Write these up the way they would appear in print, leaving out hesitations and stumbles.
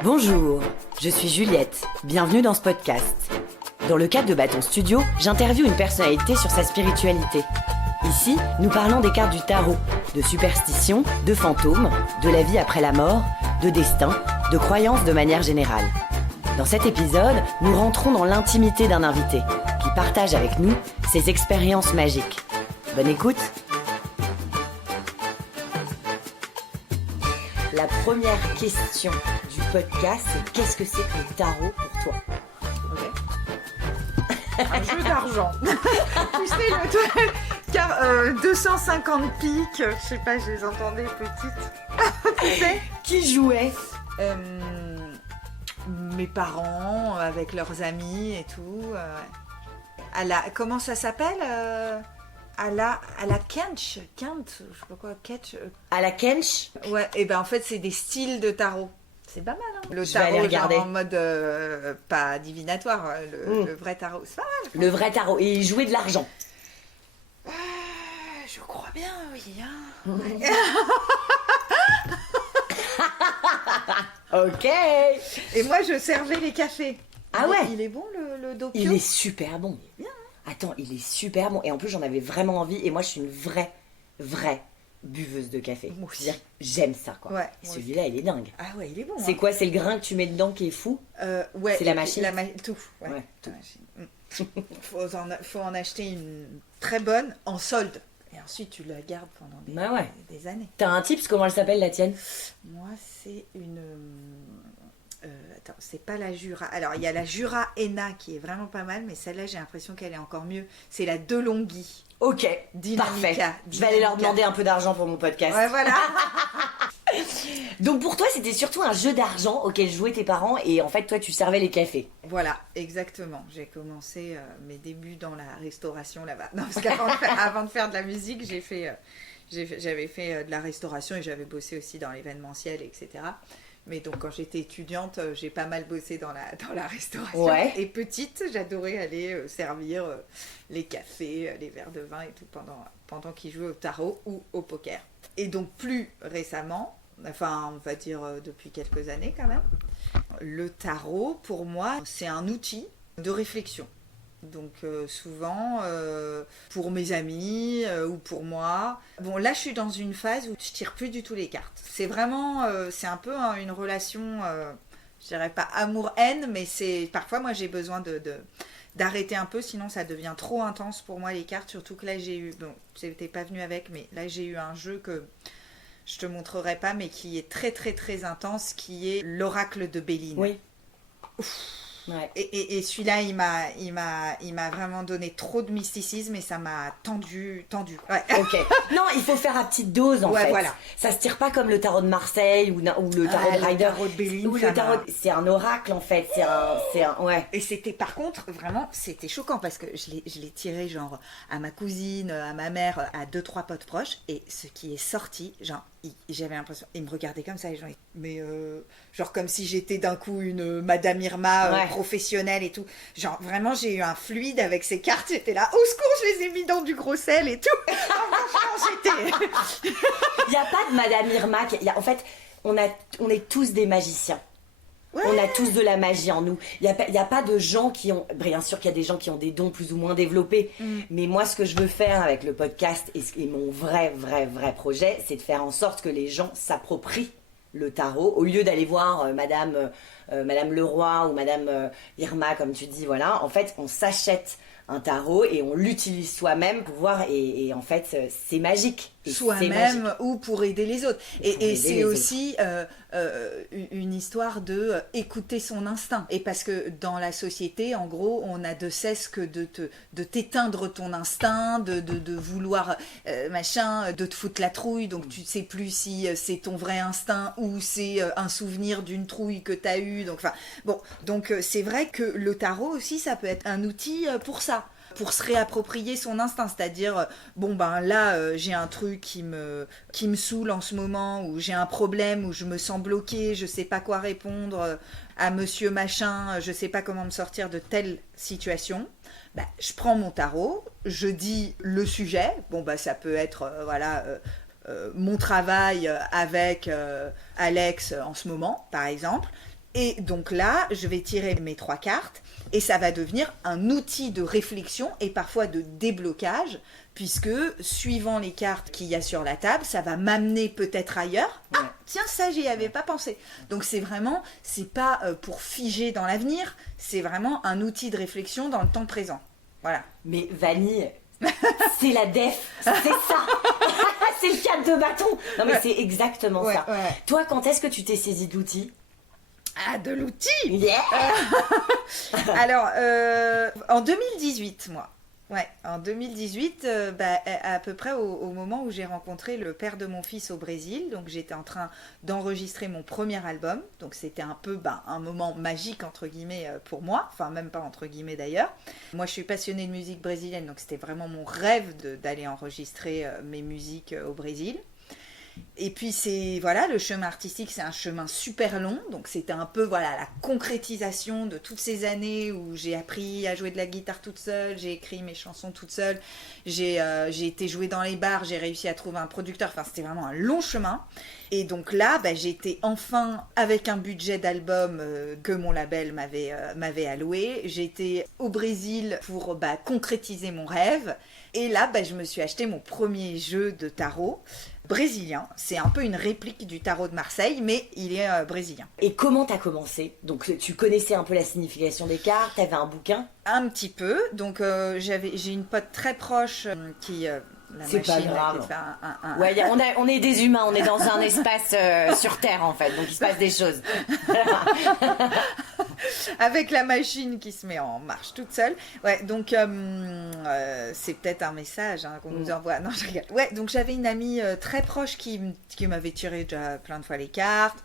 Bonjour, je suis Juliette, bienvenue dans ce podcast. Dans le cadre de Bâton Studio, j'interviewe une personnalité sur sa spiritualité. Ici, nous parlons des cartes du tarot, de superstitions, de fantômes, de la vie après la mort, de destin, de croyances de manière générale. Dans cet épisode, nous rentrons dans l'intimité d'un invité, qui partage avec nous ses expériences magiques. Bonne écoute! La première question du podcast, c'est qu'est-ce que c'est que le tarot pour toi? Un jeu d'argent. Tu sais, car 250 piques, je sais pas, je les entendais petites. Tu sais, Qui jouait? mes parents avec leurs amis et tout. Comment ça s'appelle à la Kent, je sais pas quoi, Kent. À la Kench? Ouais, et ben en fait c'est des styles de tarot. C'est pas mal, hein. Le Je vais aller tarot regarder. genre en mode pas divinatoire, le vrai tarot, c'est pas mal. Le vrai tarot. Et il jouait de l'argent. Je crois bien, oui. Hein. Ok. Et moi je servais les cafés. Ah ouais. Il est bon le doppio. Il est super bon. Attends, il est super bon. Et en plus, j'en avais vraiment envie. Et moi, je suis une vraie buveuse de café. Moi aussi. C'est-à-dire, j'aime ça, quoi. Ouais, Et moi celui-là, il est dingue. Ah ouais, il est bon. C'est quoi? C'est le grain que tu mets dedans qui est fou? Ouais. C'est la machine. Tout. Ouais. Ouais, La machine. Faut en acheter une très bonne en solde. Et ensuite tu la gardes pendant Bah ouais. des années. T'as un tips? Comment elle s'appelle, la tienne? Moi c'est une... attends, c'est pas la Jura. Alors il y a la Jura Henna qui est vraiment pas mal, mais celle-là j'ai l'impression qu'elle est encore mieux. C'est la DeLonghi. Ok, Dynamica. parfait. Je vais aller leur demander un peu d'argent pour mon podcast. Ouais, voilà. Donc pour toi, c'était surtout un jeu d'argent auquel jouaient tes parents et en fait, toi, tu servais les cafés. Voilà, exactement. J'ai commencé mes débuts dans la restauration là-bas. Non, parce qu'avant de faire de la musique, j'avais fait de la restauration et j'avais bossé aussi dans l'événementiel, etc. Mais donc quand j'étais étudiante, j'ai pas mal bossé dans la restauration. Ouais. Et petite, j'adorais aller servir les cafés, les verres de vin et tout pendant qu'ils jouaient au tarot ou au poker. Et donc plus récemment, enfin on va dire depuis quelques années quand même, le tarot pour moi c'est un outil de réflexion. Donc souvent pour mes amis ou pour moi. Bon là je suis dans une phase où je tire plus du tout les cartes. C'est vraiment, c'est un peu une relation, je dirais pas amour-haine, mais c'est parfois moi j'ai besoin d'arrêter un peu, sinon ça devient trop intense pour moi les cartes. Surtout que là j'ai eu, bon j'étais pas venue avec, mais là j'ai eu un jeu que je te montrerai pas, mais qui est très très très intense, qui est l'oracle de Béline. Oui. Ouf. Ouais. Et celui-là, il m'a vraiment donné trop de mysticisme et ça m'a tendu. Ouais. Ok. Non, il faut faire à petite dose en Ouais, fait. voilà. Ça se tire pas comme le tarot de Marseille ou le tarot de Rider. Le tarot de Béline, Ou ça le tarot. m'a- C'est un oracle en fait. C'est un. Ouais. Et c'était par contre, vraiment, c'était choquant parce que je l'ai tiré genre à ma cousine, à ma mère, à 2-3 potes proches. Et ce qui est sorti, genre, j'avais l'impression, ils me regardaient comme ça, les gens, genre comme si j'étais d'un coup une Madame Irma Ouais. professionnelle et tout. Genre vraiment, j'ai eu un fluide avec ces cartes, j'étais là, au secours, je les ai mis dans du gros sel et tout. Franchement, j'étais... Il n'y a pas de Madame Irma. En fait, on est tous des magiciens. Ouais. On a tous de la magie en nous. Il y a pas de gens qui ont... Bien sûr qu'il y a des gens qui ont des dons plus ou moins développés. Mais moi, ce que je veux faire avec le podcast et mon vrai projet, c'est de faire en sorte que les gens s'approprient le tarot. Au lieu d'aller voir Madame Leroy ou Madame Irma, comme tu dis, voilà. En fait, on s'achète un tarot et on l'utilise soi-même pour voir. Et en fait, c'est magique. Et c'est magique. Soi-même ou pour aider les autres. Pour Et aider c'est les aussi une histoire de écouter son instinct. Et parce que dans la société, en gros, on a de cesse que de t'éteindre ton instinct, de vouloir machin, de te foutre la trouille. Donc tu sais plus si c'est ton vrai instinct ou c'est un souvenir d'une trouille que t'as eue. Donc, enfin, bon, donc c'est vrai que le tarot aussi, ça peut être un outil pour ça. Pour se réapproprier son instinct, c'est-à-dire bon ben là j'ai un truc qui me saoule en ce moment, ou j'ai un problème, où je me sens bloquée, je sais pas quoi répondre à monsieur machin, je sais pas comment me sortir de telle situation. Bah, je prends mon tarot, je dis le sujet, bon bah ça peut être mon travail avec Alex en ce moment par exemple. Et donc là, je vais tirer mes 3 cartes et ça va devenir un outil de réflexion et parfois de déblocage, puisque suivant les cartes qu'il y a sur la table, ça va m'amener peut-être ailleurs. Ah, tiens, ça, j'y avais pas pensé. Donc c'est vraiment, c'est pas pour figer dans l'avenir, c'est vraiment un outil de réflexion dans le temps présent. Voilà. Mais Vanille, c'est la def, c'est ça. C'est le 4 de bâton. Non mais c'est exactement ça. Ouais. Toi, quand est-ce que tu t'es saisi de l'outil? Ah, de l'outil. Yeah. Alors, en 2018, moi. Ouais, en 2018, à peu près au moment où j'ai rencontré le père de mon fils au Brésil, donc j'étais en train d'enregistrer mon premier album, donc c'était un peu un moment magique entre guillemets pour moi, enfin même pas entre guillemets d'ailleurs. Moi je suis passionnée de musique brésilienne, donc c'était vraiment mon rêve d'aller enregistrer mes musiques au Brésil. Et puis c'est voilà, le chemin artistique c'est un chemin super long, donc c'était un peu voilà la concrétisation de toutes ces années où j'ai appris à jouer de la guitare toute seule, j'ai écrit mes chansons toute seule, j'ai été jouer dans les bars, j'ai réussi à trouver un producteur, enfin c'était vraiment un long chemin. Et donc là j'étais enfin avec un budget d'album que mon label m'avait alloué, j'étais au Brésil pour concrétiser mon rêve. Et là, je me suis acheté mon premier jeu de tarot brésilien. C'est un peu une réplique du tarot de Marseille, mais il est brésilien. Et comment t'as commencé? Donc tu connaissais un peu la signification des cartes, t'avais un bouquin? Un petit peu. Donc j'ai une pote très proche qui... c'est pas grave. Ouais, on est des humains, on est dans un espace sur Terre en fait, donc il se passe des choses. Avec la machine qui se met en marche toute seule. Ouais, donc c'est peut-être un message qu'on nous envoie. Non, je regarde. Ouais, donc j'avais une amie très proche qui m'avait tiré déjà plein de fois les cartes.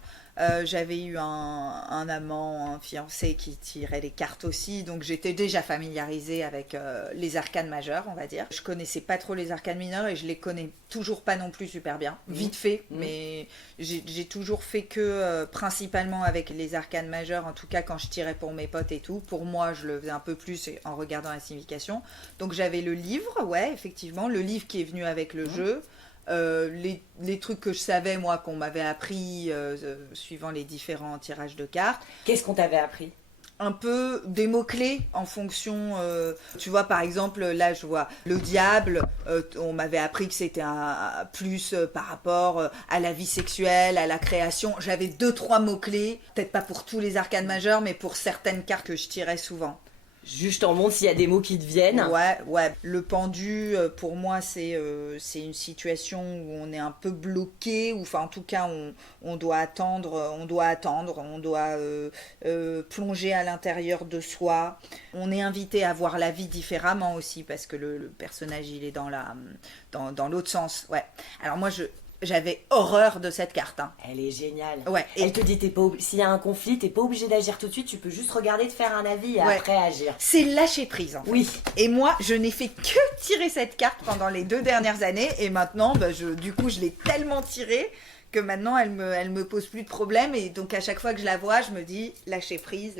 J'avais eu un amant, un fiancé qui tirait les cartes aussi, donc j'étais déjà familiarisée avec les arcanes majeures, on va dire. Je connaissais pas trop les arcanes mineures et je les connais toujours pas non plus super bien, vite fait, mais j'ai toujours fait que principalement avec les arcanes majeures, en tout cas quand je tirais pour mes potes et tout. Pour moi, je le faisais un peu plus en regardant la signification. Donc j'avais le livre, ouais, effectivement, le livre qui est venu avec le jeu. Les trucs que je savais moi qu'on m'avait appris suivant les différents tirages de cartes. Qu'est-ce qu'on t'avait appris? Un peu des mots-clés en fonction, tu vois par exemple là je vois le diable, on m'avait appris que c'était plus par rapport à la vie sexuelle, à la création. J'avais 2-3 mots-clés, peut-être pas pour tous les arcanes majeurs mais pour certaines cartes que je tirais souvent. Juste en montre s'il y a des mots qui te viennent. Ouais. Le pendu, pour moi, c'est une situation où on est un peu bloqué, ou enfin en tout cas on doit attendre, on doit plonger à l'intérieur de soi. On est invité à voir la vie différemment aussi, parce que le personnage il est dans l'autre sens. Ouais. Alors moi j'avais horreur de cette carte. Elle est géniale. Ouais. Elle te dit, s'il y a un conflit, t'es pas obligé d'agir tout de suite, tu peux juste regarder, te faire un avis et après agir. C'est lâcher prise en fait. Oui. Et moi, je n'ai fait que tirer cette carte pendant les 2 dernières années et maintenant, du coup, je l'ai tellement tirée que maintenant, elle me pose plus de problème et donc à chaque fois que je la vois, je me dis lâcher prise.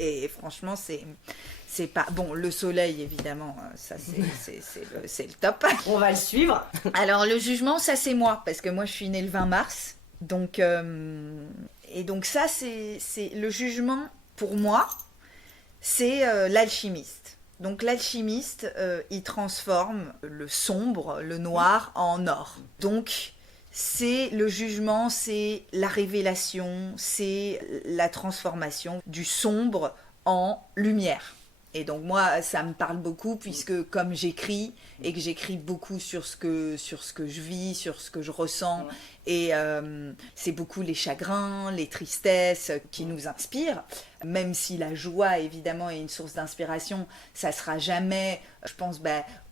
Et franchement, c'est pas bon. Le soleil, évidemment, ça c'est le top. On va le suivre. Alors le jugement, ça c'est moi, parce que moi je suis née le 20 mars, donc et donc ça c'est le jugement pour moi, c'est l'alchimiste. Donc l'alchimiste, il transforme le sombre, le noir en or. Donc c'est le jugement, c'est la révélation, c'est la transformation du sombre en lumière. Et donc moi, ça me parle beaucoup puisque comme j'écris et que j'écris beaucoup sur ce que je vis, sur ce que je ressens, et c'est beaucoup les chagrins, les tristesses qui nous inspirent. Même si la joie, évidemment, est une source d'inspiration, ça sera jamais, je pense,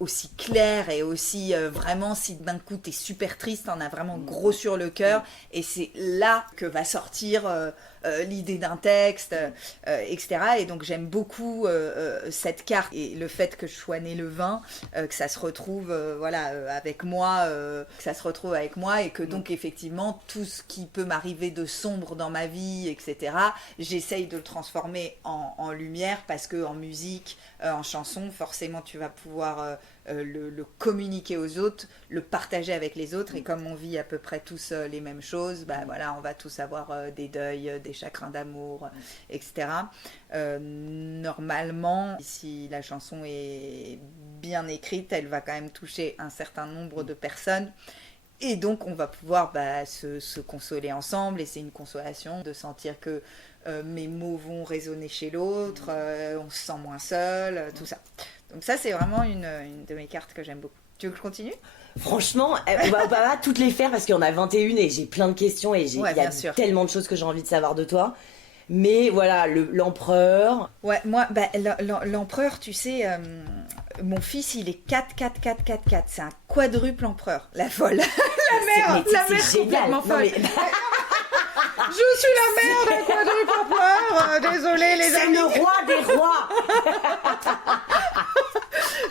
aussi clair et aussi vraiment, si d'un coup t'es super triste, t'en as vraiment gros sur le cœur, et c'est là que va sortir l'idée d'un texte, etc. Et donc j'aime beaucoup cette carte et le fait que je sois née le 20, que ça se retrouve avec moi, et que donc effectivement tout ce qui peut m'arriver de sombre dans ma vie, etc., j'essaye de le transformer en lumière, parce que en musique, en chanson, forcément tu vas pouvoir le communiquer aux autres, le partager avec les autres, et comme on vit à peu près tous les mêmes choses, on va tous avoir des deuils, des chagrins d'amour, etc. Normalement, si la chanson est bien écrite, elle va quand même toucher un certain nombre de personnes. Et donc on va pouvoir se consoler ensemble, et c'est une consolation de sentir que mes mots vont résonner chez l'autre, on se sent moins seul, tout ça. Donc ça, c'est vraiment une de mes cartes que j'aime beaucoup. Tu veux que je continue ? Franchement, on va pas toutes les faire parce qu'il y en a 21 et j'ai plein de questions et il y a tellement de choses que j'ai envie de savoir de toi. Mais voilà, l'empereur... Ouais, moi, l'empereur, tu sais, mon fils, il est 4-4-4-4-4. C'est un quadruple empereur. La folle. la mère complètement folle. Je suis la mère d'un quadruple empereur. Désolée, les amis. C'est le roi des rois.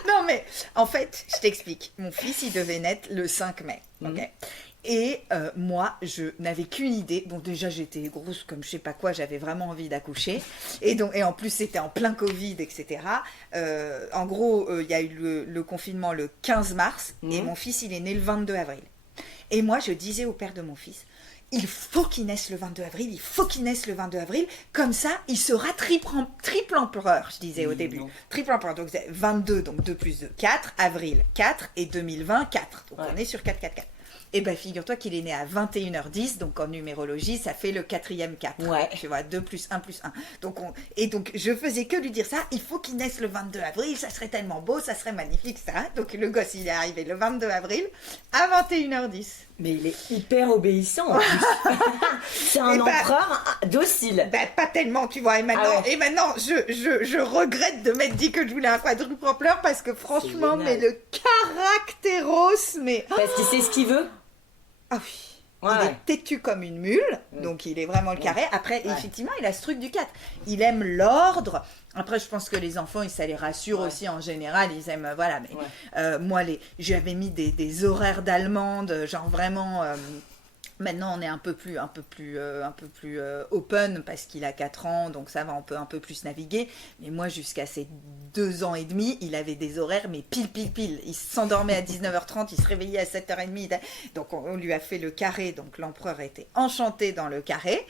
Non, mais en fait, je t'explique. Mon fils, il devait naître le 5 mai. Ok. Et moi, je n'avais qu'une idée. Bon, déjà, j'étais grosse comme je sais pas quoi. J'avais vraiment envie d'accoucher. Et en plus, c'était en plein Covid, etc. En gros, il y a eu le confinement le 15 mars. Et mon fils, il est né le 22 avril. Et moi, je disais au père de mon fils, il faut qu'il naisse le 22 avril. Il faut qu'il naisse le 22 avril. Comme ça, il sera triple empereur, je disais au début. Non. Triple empereur. Donc, 22, donc 2 plus 2, 4. Avril, 4. Et 2020, 4. Donc, on est sur 4, 4, 4. Et figure-toi qu'il est né à 21h10, donc en numérologie, ça fait le 4e 4. Ouais. Tu vois, 2 plus 1 plus 1. Donc donc, je faisais que lui dire ça, il faut qu'il naisse le 22 avril, ça serait tellement beau, ça serait magnifique, ça. Donc le gosse, il est arrivé le 22 avril à 21h10. Mais il est hyper obéissant, en plus. C'est un empereur docile. Pas tellement, tu vois. Et maintenant, je regrette de m'être dit que je voulais un quadruple empereur, parce que franchement, mais le caractéros, mais... Parce qu'il sait ce qu'il veut. Ah oui. Il est têtu comme une mule, donc il est vraiment le carré. Après, effectivement, il a ce truc du 4. Il aime l'ordre. Après, je pense que les enfants, ça les rassure aussi en général. Ils aiment, voilà. Mais moi, j'avais mis des horaires d'allemande, genre vraiment... Maintenant, on est un peu plus open, parce qu'il a 4 ans, donc ça va, on peut un peu plus naviguer. Mais moi, jusqu'à ses 2 ans et demi, il avait des horaires, mais pile. Il s'endormait à 19h30, il se réveillait à 7h30. Donc, on lui a fait le carré. Donc, l'empereur était enchanté dans le carré.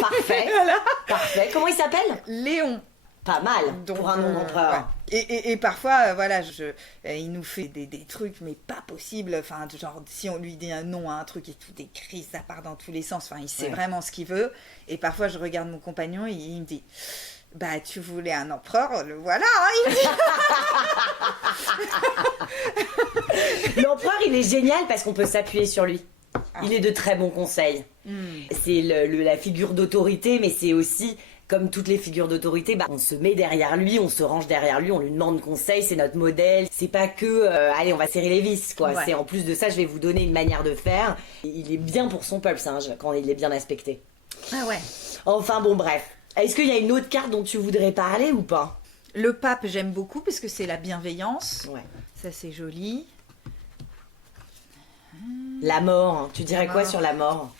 Parfait. Voilà. Parfait. Comment il s'appelle ? Léon. Pas mal, donc, pour un nom d'empereur. Ouais. Et parfois, il nous fait des trucs, mais pas possible. Enfin, genre, si on lui dit un nom à un truc et tout écrit, ça part dans tous les sens. Enfin, il sait vraiment ce qu'il veut. Et parfois, je regarde mon compagnon et il me dit... tu voulais un empereur, le voilà, hein, il dit. L'empereur, il est génial parce qu'on peut s'appuyer sur lui. Il est de très bons conseils. C'est la figure d'autorité, mais c'est aussi... Comme toutes les figures d'autorité, on se met derrière lui, on se range derrière lui, on lui demande conseil, c'est notre modèle. C'est pas que, allez, on va serrer les vis, quoi. Ouais. C'est en plus de ça, je vais vous donner une manière de faire. Il est bien pour son peuple, singe, quand il est bien aspecté. Ah ouais. Enfin, bon, bref. Est-ce qu'il y a une autre carte dont tu voudrais parler ou pas ? Le pape, j'aime beaucoup, parce que c'est la bienveillance. Ouais. Ça, c'est joli. La mort, tu dirais quoi sur la mort ?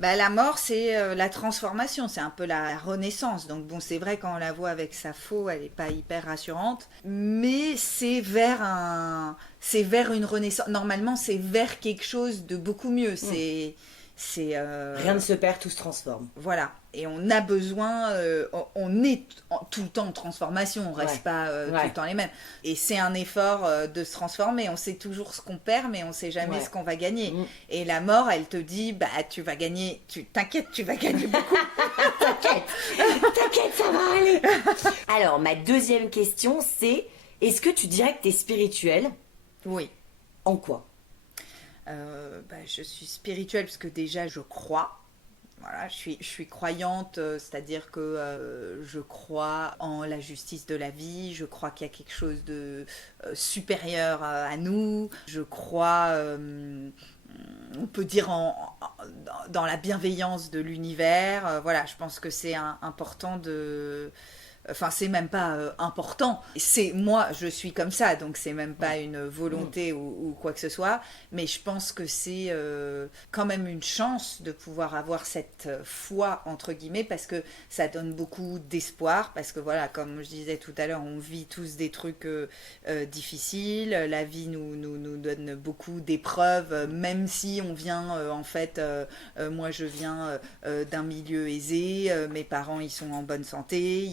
La mort, c'est la transformation, c'est un peu la renaissance. Donc bon, c'est vrai, quand on la voit avec sa faux, elle n'est pas hyper rassurante, mais c'est vers une renaissance. Normalement, c'est vers quelque chose de beaucoup mieux. Rien ne se perd, tout se transforme. Voilà. Et on a besoin, on est tout le temps en transformation, on ne reste pas tout le temps les mêmes. Et c'est un effort de se transformer. On sait toujours ce qu'on perd, mais on ne sait jamais ce qu'on va gagner. Et la mort, elle te dit, tu vas gagner, t'inquiète, tu vas gagner beaucoup. T'inquiète, ça va aller. Alors, ma deuxième question, c'est, est-ce que tu dirais que tu es spirituelle ? Oui. En quoi ? Je suis spirituelle parce que déjà je crois. Voilà, je suis croyante, c'est-à-dire que je crois en la justice de la vie, je crois qu'il y a quelque chose de supérieur à nous, je crois, on peut dire, dans la bienveillance de l'univers. Voilà, je pense que c'est important Enfin, c'est même pas important. Moi, je suis comme ça, donc c'est même pas une volonté ou quoi que ce soit. Mais je pense que c'est quand même une chance de pouvoir avoir cette foi, entre guillemets, parce que ça donne beaucoup d'espoir. Parce que voilà, comme je disais tout à l'heure, on vit tous des trucs difficiles. La vie nous donne beaucoup d'épreuves, même si on vient, en fait, moi je viens d'un milieu aisé, mes parents ils sont en bonne santé,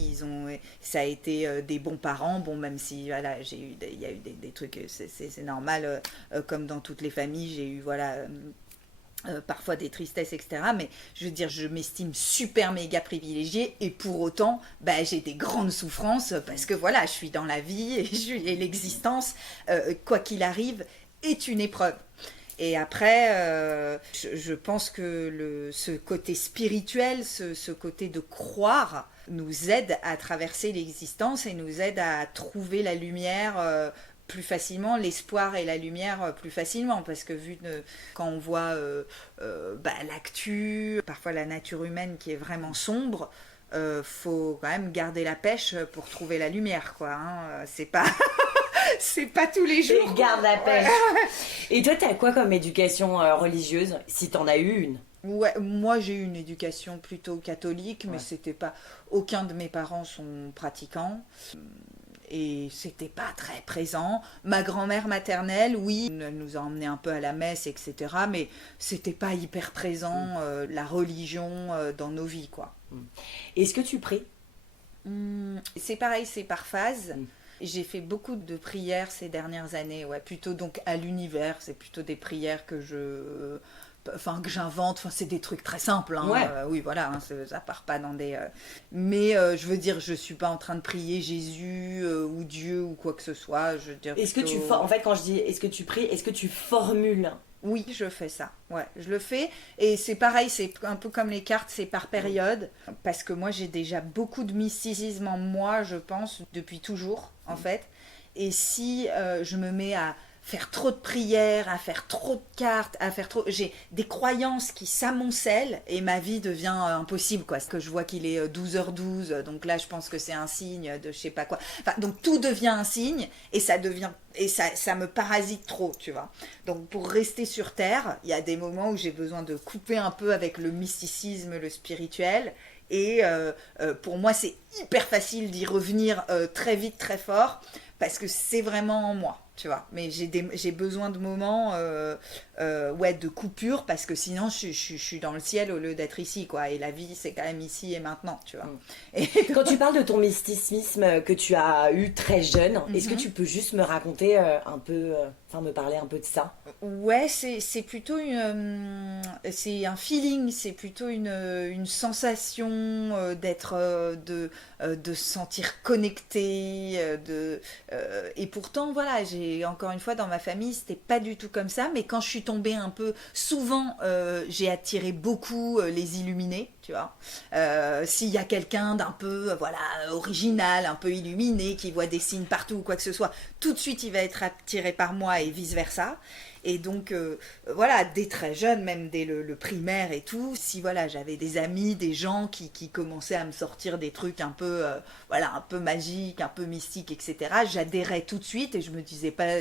ça a été des bons parents, bon même si voilà, il y a eu des trucs, c'est normal, comme dans toutes les familles, j'ai eu voilà parfois des tristesses, etc. Mais je veux dire, je m'estime super méga privilégiée et pour autant, j'ai des grandes souffrances parce que voilà, je suis dans la vie et l'existence, quoi qu'il arrive, est une épreuve. Et après, je pense que ce côté spirituel, ce côté de croire, nous aide à traverser l'existence et nous aide à trouver la lumière plus facilement, l'espoir et la lumière plus facilement, parce que quand on voit l'actu, parfois la nature humaine qui est vraiment sombre, faut quand même garder la pêche pour trouver la lumière, quoi. Hein. C'est pas c'est pas tous les jours. Et garde la pêche. Et toi, t'as quoi comme éducation religieuse, si t'en as eu une? Ouais, moi j'ai eu une éducation plutôt catholique, mais c'était pas. Aucun de mes parents sont pratiquants. Et c'était pas très présent. Ma grand-mère maternelle, oui, elle nous a emmenés un peu à la messe, etc. Mais c'était pas hyper présent, la religion dans nos vies, quoi. Est-ce que tu pries? C'est pareil, c'est par phase. J'ai fait beaucoup de prières ces dernières années, plutôt donc à l'univers. C'est plutôt des prières que j'invente, c'est des trucs très simples, hein. Oui voilà, hein, ça part pas dans des mais je veux dire, je suis pas en train de prier Jésus ou Dieu ou quoi que ce soit, je veux dire est-ce que en fait, quand je dis est-ce que tu pries, est-ce que tu formules? Oui, je fais ça, je le fais, et c'est pareil, c'est un peu comme les cartes, c'est par période, parce que moi j'ai déjà beaucoup de mysticisme en moi, je pense, depuis toujours, en fait, et si je me mets à faire trop de prières, à faire trop de cartes, j'ai des croyances qui s'amoncellent et ma vie devient impossible, quoi. Parce que je vois qu'il est 12h12, donc là je pense que c'est un signe de je sais pas quoi. Enfin, donc tout devient un signe et ça me parasite trop, tu vois. Donc pour rester sur Terre, il y a des moments où j'ai besoin de couper un peu avec le mysticisme, le spirituel. Et pour moi, c'est hyper facile d'y revenir très vite, très fort, parce que c'est vraiment en moi, tu vois. Mais j'ai besoin de moments de coupure, parce que sinon, je suis dans le ciel au lieu d'être ici, quoi. Et la vie, c'est quand même ici et maintenant, tu vois. Et quand tu parles de ton mysticisme que tu as eu très jeune, est-ce que tu peux juste me raconter un peu, me parler un peu de ça? Ouais, c'est plutôt c'est un feeling, c'est plutôt une sensation d'être, de se sentir connecté, et pourtant, voilà, encore une fois, dans ma famille, c'était pas du tout comme ça, mais quand je suis tombée un peu, souvent, j'ai attiré beaucoup les illuminés, tu vois. S'il y a quelqu'un d'un peu, original, un peu illuminé, qui voit des signes partout ou quoi que ce soit, tout de suite, il va être attiré par moi et vice-versa. Et donc, dès très jeune, même dès le primaire et tout, si j'avais des amis, des gens qui commençaient à me sortir des trucs un peu magiques, un peu mystiques, etc., j'adhérais tout de suite et je me disais pas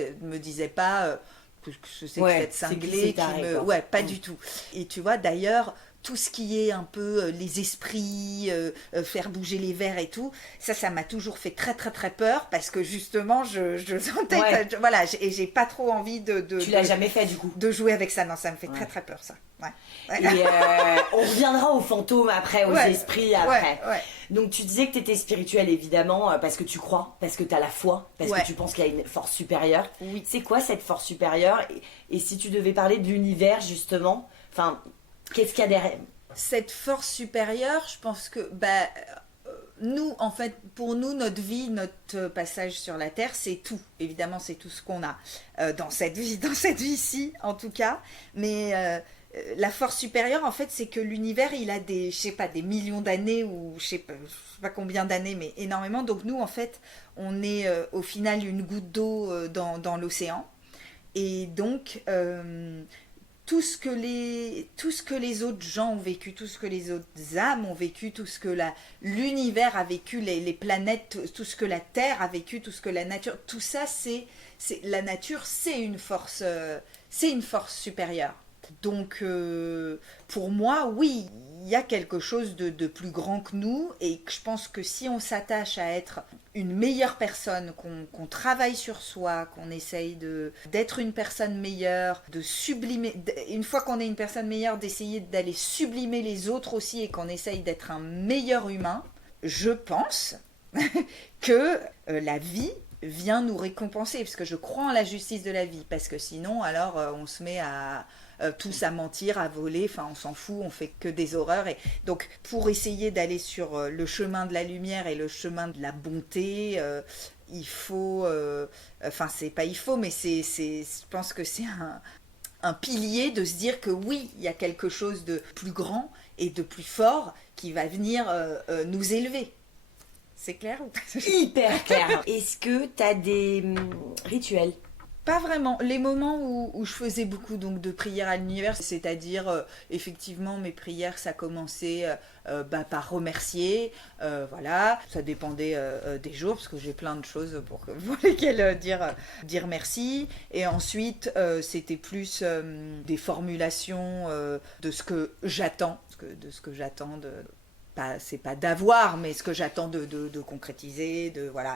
que c'est que cette cinglée pas du tout. Et tu vois, d'ailleurs, tout ce qui est un peu les esprits, faire bouger les verres et tout, ça m'a toujours fait très très très peur, parce que justement je sentais que, et j'ai pas trop envie tu l'as jamais fait du coup? De jouer avec ça, non, ça me fait très très peur, ça. Et on reviendra aux fantômes après, aux esprits après. Donc tu disais que tu étais spirituelle, évidemment, parce que tu crois, parce que tu as la foi, parce que tu penses qu'il y a une force supérieure. Oui. C'est quoi cette force supérieure? Et si tu devais parler de l'univers, justement, qu'est-ce qu'il y a derrière? Cette force supérieure, je pense que nous, en fait, pour nous, notre vie, notre passage sur la Terre, c'est tout. Évidemment, c'est tout ce qu'on a dans cette vie-ci, en tout cas. Mais la force supérieure, en fait, c'est que l'univers, il a des millions d'années, ou je sais pas combien d'années, mais énormément. Donc nous, en fait, on est au final une goutte d'eau dans l'océan. Et donc, tout ce que les autres gens ont vécu, tout ce que les autres âmes ont vécu, tout ce que l'univers a vécu, les planètes, tout ce que la Terre a vécu, tout ce que la nature, tout ça, la nature, c'est une force supérieure. Donc, pour moi, oui, il y a quelque chose de plus grand que nous, et je pense que si on s'attache à être une meilleure personne, qu'on travaille sur soi, qu'on essaye d'être une personne meilleure, de sublimer, une fois qu'on est une personne meilleure, d'essayer d'aller sublimer les autres aussi, et qu'on essaye d'être un meilleur humain, je pense que la vie vient nous récompenser, parce que je crois en la justice de la vie, parce que sinon, alors, on se met à tous à mentir, à voler, enfin on s'en fout, on fait que des horreurs. Et donc pour essayer d'aller sur le chemin de la lumière et le chemin de la bonté, il faut, enfin c'est pas il faut, mais je pense que c'est un pilier de se dire que oui, il y a quelque chose de plus grand et de plus fort qui va venir nous élever. C'est clair ou pas? Hyper clair. Est-ce que tu as des rituels? Pas vraiment. Les moments où je faisais beaucoup donc, de prières à l'univers, c'est-à-dire effectivement mes prières, ça commençait par remercier, voilà. Ça dépendait des jours parce que j'ai plein de choses pour lesquelles dire merci. Et ensuite, c'était plus des formulations de ce que j'attends, c'est pas d'avoir, mais ce que j'attends de concrétiser, voilà,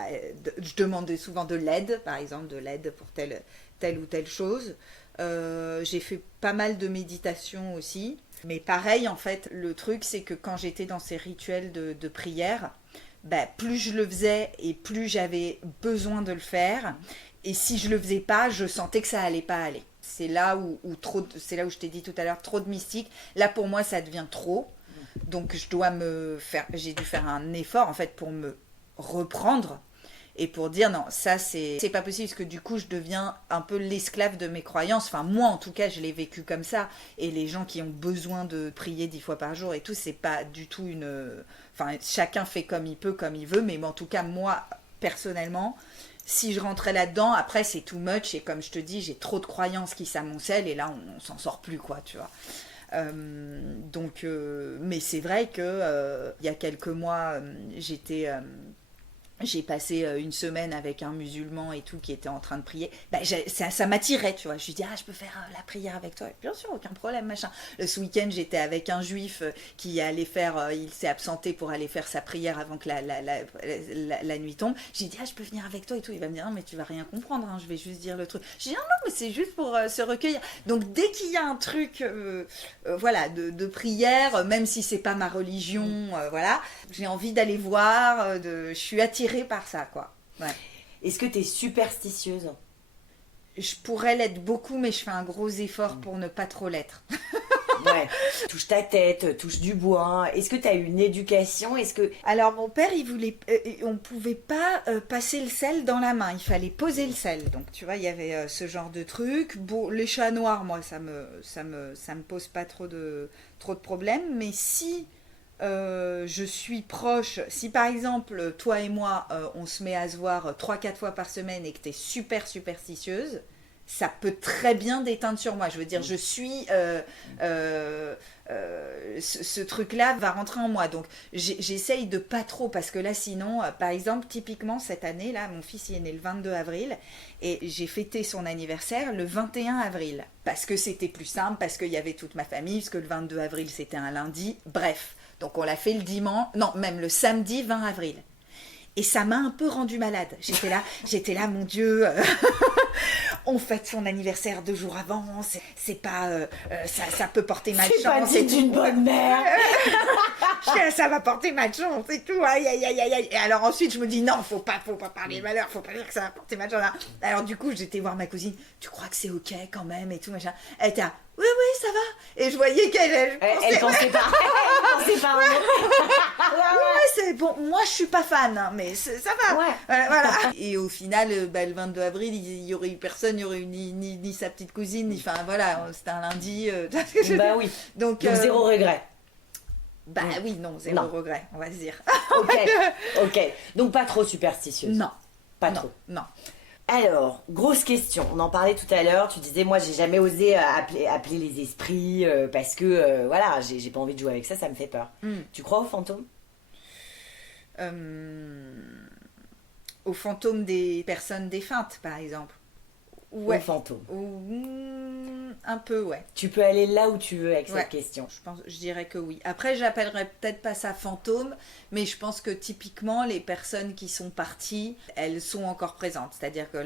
je demandais souvent de l'aide, par exemple, de l'aide pour telle ou telle chose. J'ai fait pas mal de méditation aussi, mais pareil, en fait, le truc, c'est que quand j'étais dans ces rituels de prière, plus je le faisais et plus j'avais besoin de le faire, et si je le faisais pas, je sentais que ça allait pas aller. C'est là où je t'ai dit tout à l'heure, trop de mystique. Là, pour moi, ça devient trop. Donc j'ai dû faire un effort en fait pour me reprendre et pour dire non, ça c'est pas possible, parce que du coup je deviens un peu l'esclave de mes croyances. Enfin moi en tout cas je l'ai vécu comme ça, et les gens qui ont besoin de prier 10 fois par jour et tout, c'est pas du tout enfin chacun fait comme il peut, comme il veut, mais en tout cas moi personnellement, si je rentrais là-dedans, après c'est too much, et comme je te dis, j'ai trop de croyances qui s'amoncellent et là on s'en sort plus, quoi, tu vois. Mais c'est vrai que il y a quelques mois, j'ai passé une semaine avec un musulman et tout qui était en train de prier. Ça m'attirait, tu vois. Je lui dis, je peux faire la prière avec toi. Bien sûr, aucun problème, machin. Ce week-end, j'étais avec un juif qui allait faire, il s'est absenté pour aller faire sa prière avant que la nuit tombe. J'ai dit, je peux venir avec toi et tout. Il va me dire, non, mais tu vas rien comprendre, hein, je vais juste dire le truc. J'ai dit, non, mais c'est juste pour se recueillir. Donc, dès qu'il y a un truc, voilà, de prière, même si c'est pas ma religion, voilà, j'ai envie d'aller voir, je suis attirée par ça, quoi. Ouais. Est-ce que tu es superstitieuse? Je pourrais l'être beaucoup, mais je fais un gros effort pour ne pas trop l'être. Ouais. Touche ta tête, touche du bois. Est-ce que tu as eu une éducation? Alors mon père, il voulait, on pouvait pas passer le sel dans la main. Il fallait poser le sel. Donc tu vois, il y avait ce genre de truc. Bon, les chats noirs, moi, ça me pose pas trop de problèmes. Mais si je suis proche, si par exemple toi et moi on se met à se voir 3-4 fois par semaine et que tu es super superstitieuse, ça peut très bien déteindre sur moi. Je veux dire, je suis ce truc-là va rentrer en moi. Donc j'essaye de pas trop, parce que là sinon, par exemple, typiquement cette année là, mon fils il est né le 22 avril et j'ai fêté son anniversaire le 21 avril parce que c'était plus simple, parce qu'il y avait toute ma famille, parce que le 22 avril c'était un lundi, bref. Donc on l'a fait le dimanche, non, même le samedi 20 avril. Et ça m'a un peu rendue malade. J'étais là, mon Dieu, on fête son anniversaire 2 jours avant, c'est pas, ça peut porter malchance. C'est pas dit d'une bonne mère. Ça va porter malchance et tout, aïe, aïe, aïe, aïe. Et alors ensuite, je me dis, non, faut pas parler malheur, faut pas dire que ça va porter malchance. Alors du coup, j'étais voir ma cousine, tu crois que c'est ok quand même et tout, machin. Elle était là, oui, ça va. Et je voyais qu'elle pensait pas. Elle pensait pas. Ouais, c'est bon. Moi, je suis pas fan, hein, mais ça va. Ouais. Voilà. Et au final, le 22 avril, il y aurait eu personne, il y aurait eu ni sa petite cousine, enfin voilà, c'était un lundi. Bah oui. Donc zéro regret. Bah oui, non, zéro regret, on va se dire. Ok. Donc pas trop superstitieuse. Non. Pas trop. Non. Alors, grosse question. On en parlait tout à l'heure. Tu disais, moi, j'ai jamais osé appeler les esprits parce que, voilà, j'ai pas envie de jouer avec ça, ça me fait peur. Tu crois aux fantômes? Euh, Aux fantômes des personnes défuntes, par exemple. Ouais. Aux fantômes. Un peu, ouais. Tu peux aller là où tu veux avec Ouais. cette question. Je dirais que oui. Après, j'appellerais peut-être pas ça fantôme, mais je pense que typiquement, les personnes qui sont parties, elles sont encore présentes. C'est-à-dire que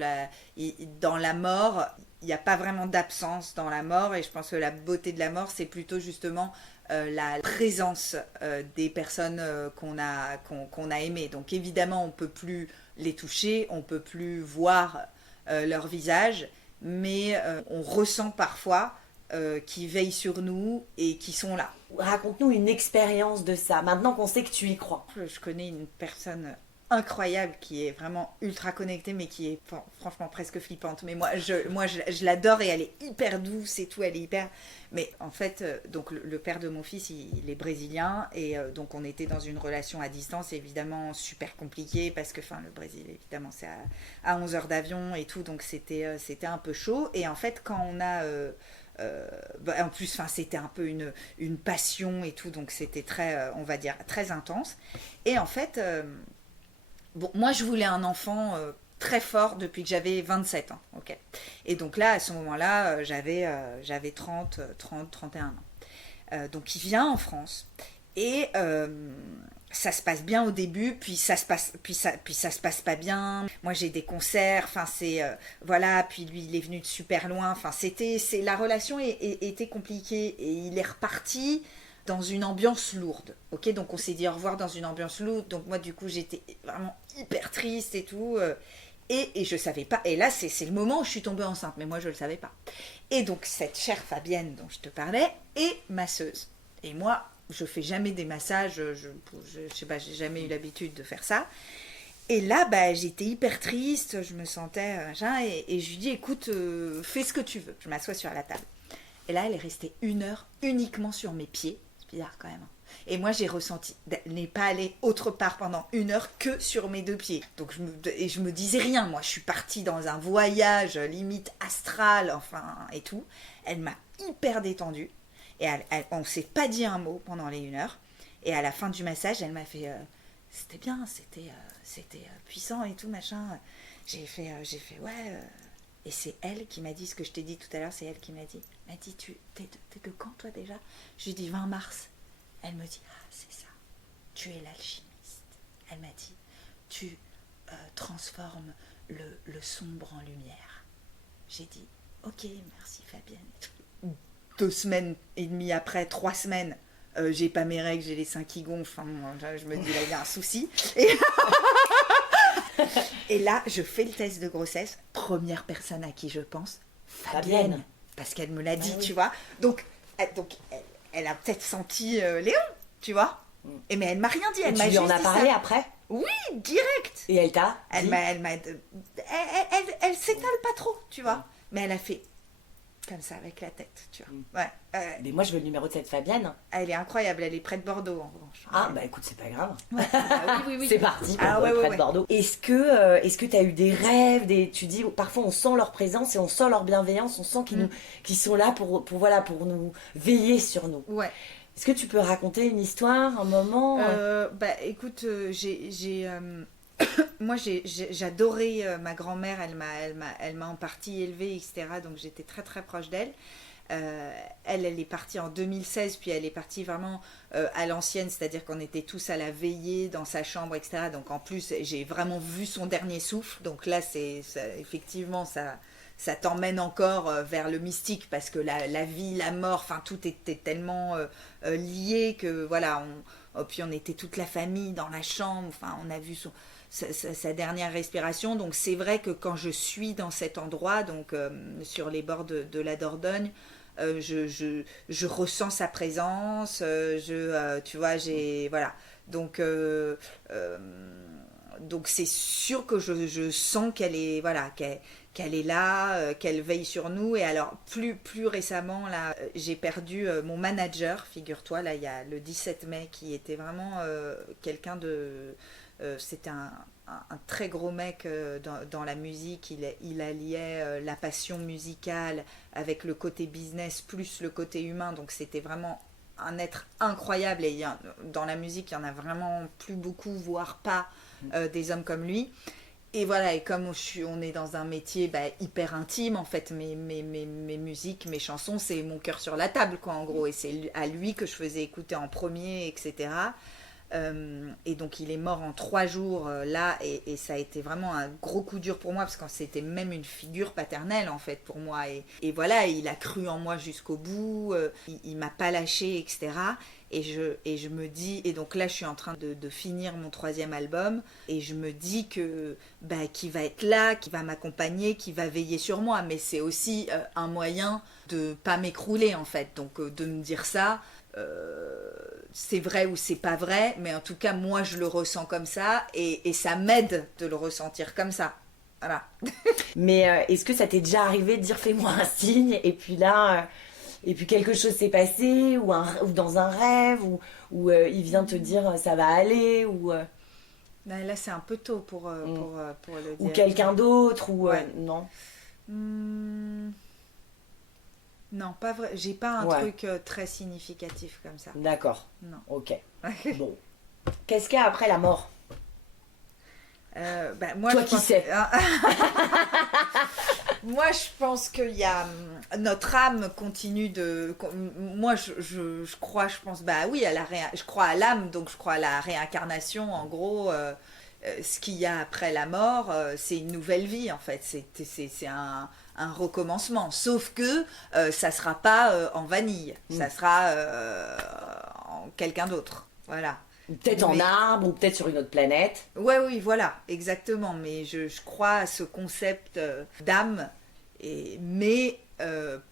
dans la mort, il n'y a pas vraiment d'absence dans la mort, et je pense que la beauté de la mort, c'est plutôt justement la présence des personnes qu'on a aimées. Donc évidemment, on peut plus les toucher, on peut plus voir leur visage, mais on ressent parfois qui veillent sur nous et qui sont là. Raconte-nous une expérience de ça, maintenant qu'on sait que tu y crois. Je connais une personne incroyable qui est vraiment ultra connectée, mais qui est franchement presque flippante. Mais je l'adore, et elle est hyper douce et tout, elle est hyper... Mais en fait, donc le père de mon fils, il est brésilien, et donc on était dans une relation à distance, évidemment super compliquée, parce que le Brésil, évidemment, c'est à 11 heures d'avion et tout, donc c'était un peu chaud. Et en fait, quand on a... en plus, c'était un peu une passion et tout, donc c'était très, on va dire, très intense. Et en fait, moi je voulais un enfant très fort depuis que j'avais 27 ans, ok. Et donc là, à ce moment-là, j'avais 31 ans. Donc il vient en France, et ça se passe bien au début, puis ça se passe pas bien. Moi j'ai des concerts, voilà, puis lui il est venu de super loin, la relation était compliquée, et il est reparti dans une ambiance lourde, ok. Donc on s'est dit au revoir dans une ambiance lourde, donc moi du coup j'étais vraiment hyper triste et tout, et je savais pas, et là c'est le moment où je suis tombée enceinte, mais moi je le savais pas. Et donc cette chère Fabienne dont je te parlais est masseuse, et moi je fais jamais des massages, je sais pas, j'ai jamais eu l'habitude de faire ça. Et là, j'étais hyper triste, je me sentais et je lui dis, écoute, fais ce que tu veux. Je m'assois sur la table. Et là, elle est restée 1 heure uniquement sur mes pieds. C'est bizarre quand même. Et moi, j'ai ressenti n'est pas allée autre part pendant 1 heure que sur mes 2 pieds. Donc je me disais rien. Moi, je suis partie dans un voyage limite astral, et tout. Elle m'a hyper détendue. Et on ne s'est pas dit un mot pendant les 1 heure. Et à la fin du massage, elle m'a fait... c'était bien, c'était puissant et tout, machin. J'ai fait ouais... Et c'est elle qui m'a dit ce que je t'ai dit tout à l'heure, c'est elle qui m'a dit, t'es de quand toi déjà? Je lui ai dit 20 mars. Elle me dit, ah c'est ça, tu es l'alchimiste. Elle m'a dit, tu transformes le sombre en lumière. J'ai dit, ok, merci Fabienne. 2 semaines et demie après, 3 semaines, j'ai pas mes règles, j'ai les seins qui gonflent, je me dis là il y a un souci. Et là je fais le test de grossesse, première personne à qui je pense, Fabienne, parce qu'elle me l'a dit, tu vois. Donc elle a peut-être senti Léon, tu vois. Mais elle m'a rien dit, elle m'a juste dit ça. Tu lui en as parlé après? Oui, direct. Et elle t'a dit? Elle s'étale pas trop, tu vois. Mais elle a fait comme ça avec la tête, tu vois. Ouais. Mais moi je veux le numéro de cette Fabienne. Elle est incroyable, elle est près de Bordeaux en revanche. Ah bah écoute, c'est pas grave. Ouais. Oui. C'est parti pour près de Bordeaux. Est-ce que tu as eu des rêves, tu dis parfois on sent leur présence et on sent leur bienveillance, on sent qu'ils sont là pour nous veiller sur nous. Ouais. Est-ce que tu peux raconter une histoire, un moment? Écoute, moi j'adorais ma grand-mère, elle m'a en partie élevée, etc. Donc j'étais très très proche d'elle. Elle est partie en 2016, puis elle est partie vraiment à l'ancienne, c'est-à-dire qu'on était tous à la veillée dans sa chambre, etc. Donc en plus j'ai vraiment vu son dernier souffle. Donc là effectivement ça t'emmène encore vers le mystique, parce que la vie, la mort, tout était tellement lié que voilà. Puis on était toute la famille dans la chambre, on a vu sa dernière respiration. Donc c'est vrai que quand je suis dans cet endroit, donc sur les bords de la Dordogne, je ressens sa présence, tu vois, voilà. Donc c'est sûr que je sens qu'elle est, voilà, qu'elle est là, qu'elle veille sur nous. Et alors, plus récemment, là, j'ai perdu mon manager, figure-toi, là, il y a le 17 mai, qui était vraiment quelqu'un de... c'était un très gros mec dans la musique. Il alliait la passion musicale avec le côté business plus le côté humain. Donc, c'était vraiment un être incroyable. Et dans la musique, il n'y en a vraiment plus beaucoup, voire pas, des hommes comme lui. Et voilà, et comme on est dans un métier hyper intime, en fait, mes musiques, mes chansons, c'est mon cœur sur la table, quoi, en gros. Et c'est à lui que je faisais écouter en premier, etc. Et donc, il est mort en 3 jours, là, et ça a été vraiment un gros coup dur pour moi, parce que c'était même une figure paternelle, en fait, pour moi. Et voilà, il a cru en moi jusqu'au bout, il m'a pas lâché, etc. Et je me dis, et donc là je suis en train de finir mon 3e album, et je me dis que qu'il va être là, qu'il va m'accompagner, qu'il va veiller sur moi, mais c'est aussi un moyen de pas m'écrouler, en fait. Donc de me dire ça, c'est vrai ou c'est pas vrai, mais en tout cas moi je le ressens comme ça, et ça m'aide de le ressentir comme ça. Voilà. Mais est-ce que ça t'est déjà arrivé de dire fais-moi un signe, et puis là... Et puis quelque chose s'est passé, ou dans un rêve, ou il vient te dire ça va aller, ou Là c'est un peu tôt pour le dire. ou quelqu'un d'autre, ou ouais. non. Non, pas vrai. J'ai pas un truc très significatif comme ça. D'accord. Non. Ok. Bon. Qu'est-ce qu'il y a après la mort? Moi, toi qui sais. Moi, je pense qu'il y a notre âme continue de. Moi, je crois, je pense, oui, je crois à l'âme, donc je crois à la réincarnation. En gros, ce qu'il y a après la mort, c'est une nouvelle vie, en fait. C'est un recommencement. Sauf que ça sera pas en vanille, ça sera en quelqu'un d'autre. Voilà. Peut-être en arbre, ou peut-être sur une autre planète. Oui, voilà, exactement. Mais je crois à ce concept d'âme. Mais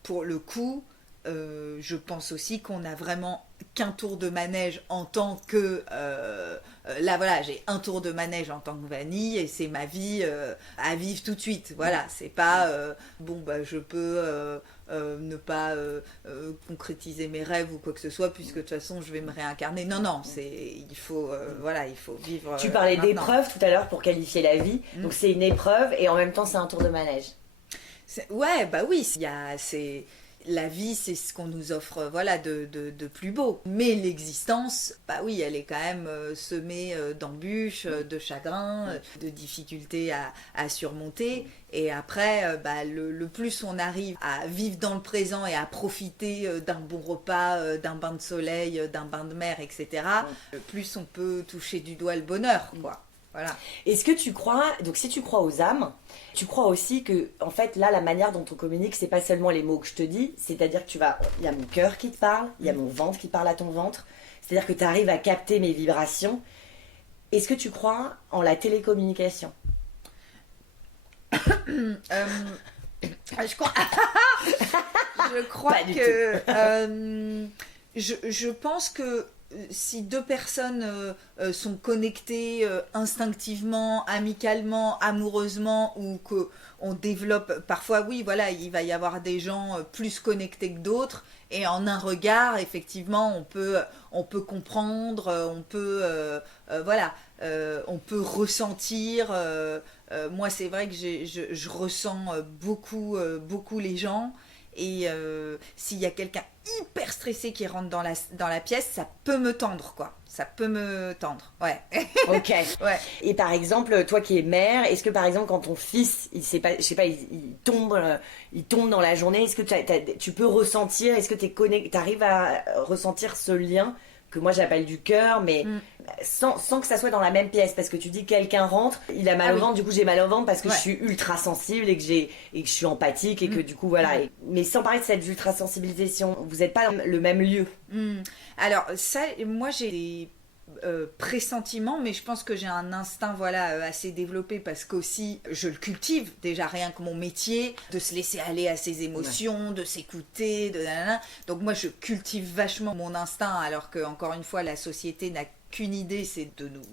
pour le coup, je pense aussi qu'on n'a vraiment qu'un tour de manège en tant que... là, voilà, j'ai un tour de manège en tant que vanille, et c'est ma vie à vivre tout de suite. Voilà, c'est pas... je peux... ne pas concrétiser mes rêves ou quoi que ce soit, puisque de toute façon je vais me réincarner. Non, il faut vivre. Tu parlais d'épreuve tout à l'heure pour qualifier la vie, donc c'est une épreuve et en même temps c'est un tour de manège. Ouais, oui, la vie, c'est ce qu'on nous offre, voilà, de plus beau. Mais l'existence, oui, elle est quand même semée d'embûches, de chagrins, de difficultés à surmonter. Et après, le plus on arrive à vivre dans le présent et à profiter d'un bon repas, d'un bain de soleil, d'un bain de mer, etc., plus on peut toucher du doigt le bonheur, quoi. Voilà. Est-ce que tu crois, donc si tu crois aux âmes, tu crois aussi que, en fait, là, la manière dont on communique, c'est pas seulement les mots que je te dis, c'est-à-dire que il y a mon cœur qui te parle, il y a mon ventre qui parle à ton ventre, c'est-à-dire que tu arrives à capter mes vibrations. Est-ce que tu crois en la télécommunication? Je crois, je pense que si 2 personnes sont connectées instinctivement, amicalement, amoureusement, ou qu'on développe, parfois oui, voilà, il va y avoir des gens plus connectés que d'autres, et en un regard, effectivement, on peut comprendre, on peut ressentir. Moi, c'est vrai que je ressens beaucoup les gens. Et s'il y a quelqu'un hyper stressé qui rentre dans la pièce, ça peut me tendre, quoi. Ça peut me tendre, ouais. Ok. Ouais. Et par exemple, toi qui es mère, est-ce que par exemple quand ton fils, il tombe dans la journée, est-ce que tu peux ressentir, est-ce que t'arrives à ressentir ce lien que moi j'appelle du cœur, mais sans que ça soit dans la même pièce, parce que tu dis quelqu'un rentre, il a mal au ventre, du coup j'ai mal au ventre parce que je suis ultra sensible et que je suis empathique et que du coup voilà. Mais sans parler de cette ultra sensibilisation, vous n'êtes pas dans le même lieu. Alors ça, moi j'ai des pressentiments, mais je pense que j'ai un instinct assez développé, parce qu'aussi je le cultive déjà, rien que mon métier, de se laisser aller à ses émotions, de s'écouter, donc moi je cultive vachement mon instinct, alors que encore une fois la société n'a qu'une idée, c'est de nous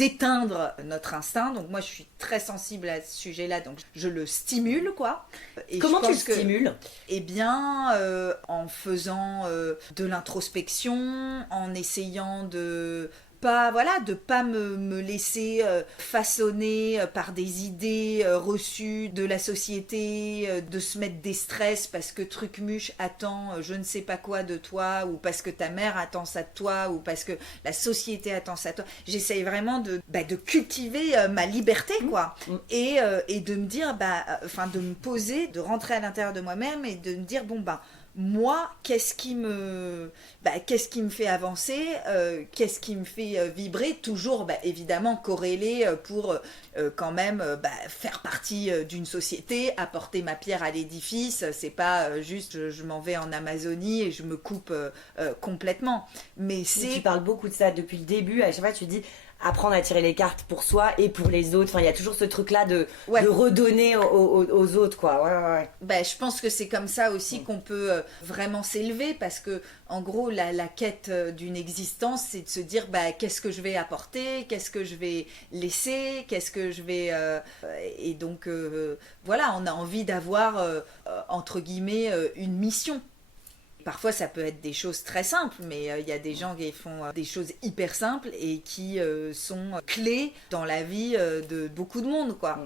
éteindre notre instinct. Donc moi je suis très sensible à ce sujet-là, donc je le stimule quoi. Et Comment tu le stimules? Eh bien en faisant de l'introspection, en essayant de pas me laisser façonner par des idées reçues de la société, de se mettre des stress parce que Trucmuche attend je ne sais pas quoi de toi, ou parce que ta mère attend ça de toi, ou parce que la société attend ça de toi. J'essaye vraiment de cultiver ma liberté, quoi. Et de me dire, de me poser, de rentrer à l'intérieur de moi-même et de me dire, moi, qu'est-ce qui me fait avancer, qu'est-ce qui me fait vibrer, toujours évidemment corrélé pour quand même faire partie d'une société, apporter ma pierre à l'édifice. C'est pas juste je m'en vais en Amazonie et je me coupe complètement. Mais tu parles beaucoup de ça depuis le début. À chaque fois, tu dis apprendre à tirer les cartes pour soi et pour les autres. Enfin, il y a toujours ce truc-là de redonner aux autres, quoi. Ouais. Je pense que c'est comme ça aussi qu'on peut vraiment s'élever, parce que, en gros, la quête d'une existence, c'est de se dire, qu'est-ce que je vais apporter, qu'est-ce que je vais laisser, qu'est-ce que je vais... et donc, on a envie d'avoir, entre guillemets, une mission. Parfois, ça peut être des choses très simples, mais il y a des gens qui font des choses hyper simples et qui sont clés dans la vie de beaucoup de monde, quoi.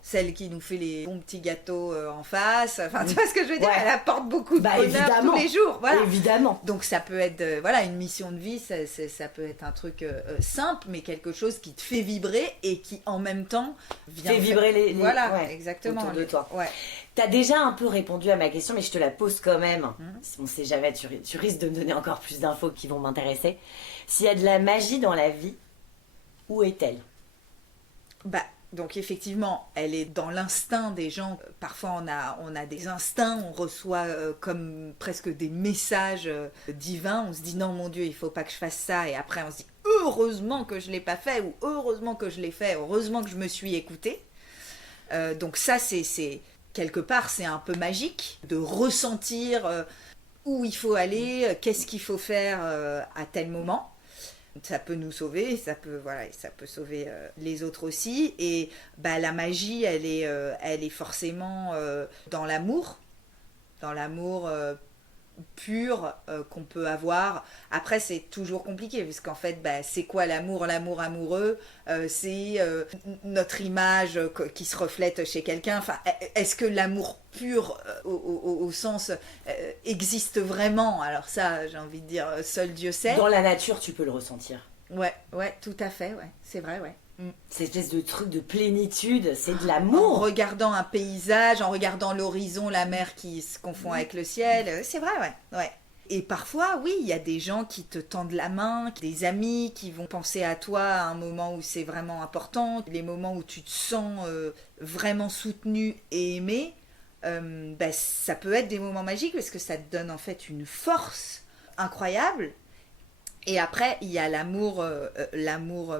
Celle qui nous fait les bons petits gâteaux en face, enfin, tu vois ce que je veux dire, elle apporte beaucoup de bonheur tous les jours. Voilà. Évidemment. Donc ça peut être, une mission de vie, ça peut être un truc simple, mais quelque chose qui te fait vibrer et qui, en même temps, fait vibrer les exactement, autour de toi. Ouais. T'as déjà un peu répondu à ma question, mais je te la pose quand même. On sait jamais, tu risques de me donner encore plus d'infos qui vont m'intéresser. S'il y a de la magie dans la vie, où est-elle? Donc effectivement, elle est dans l'instinct des gens. Parfois on a des instincts, on reçoit comme presque des messages divins. On se dit non mon Dieu, il faut pas que je fasse ça. Et après on se dit heureusement que je l'ai pas fait, ou heureusement que je l'ai fait, heureusement que je me suis écoutée. Donc ça c'est quelque part c'est un peu magique de ressentir où il faut aller, qu'est-ce qu'il faut faire à tel moment. Ça peut nous sauver, ça peut sauver les autres aussi. Et la magie, elle est forcément dans l'amour pur qu'on peut avoir. Après, c'est toujours compliqué, parce qu'en fait, c'est quoi l'amour amoureux? C'est notre image qui se reflète chez quelqu'un. Enfin, est-ce que l'amour pur au sens existe vraiment? Alors ça, j'ai envie de dire, seul Dieu sait. Dans la nature, tu peux le ressentir. Ouais, tout à fait, c'est vrai, ouais. Cette espèce de truc de plénitude, c'est de l'amour. En regardant un paysage, en regardant l'horizon, la mer qui se confond avec le ciel, c'est vrai, ouais. Et parfois, oui, il y a des gens qui te tendent la main, des amis qui vont penser à toi à un moment où c'est vraiment important, les moments où tu te sens vraiment soutenu et aimé. Ça peut être des moments magiques, parce que ça te donne en fait une force incroyable. Et après, il y a l'amour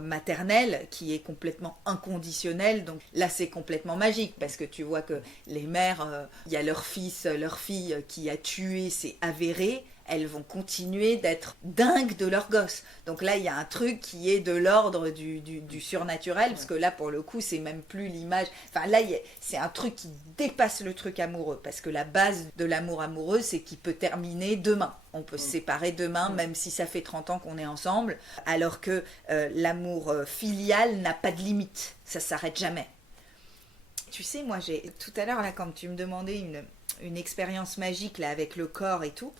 maternel qui est complètement inconditionnel. Donc là, c'est complètement magique, parce que tu vois que les mères, il y a leur fils, leur fille qui a tué, c'est avéré. Elles vont continuer d'être dingues de leur gosse. Donc là, il y a un truc qui est de l'ordre du surnaturel, parce que là, pour le coup, c'est même plus l'image. Enfin, là, c'est un truc qui dépasse le truc amoureux, parce que la base de l'amour amoureux, c'est qu'il peut terminer demain. On peut se séparer demain, même si ça fait 30 ans qu'on est ensemble, alors que l'amour filial n'a pas de limite. Ça s'arrête jamais. Tu sais, moi, tout à l'heure, là, quand tu me demandais une expérience magique là, avec le corps et tout,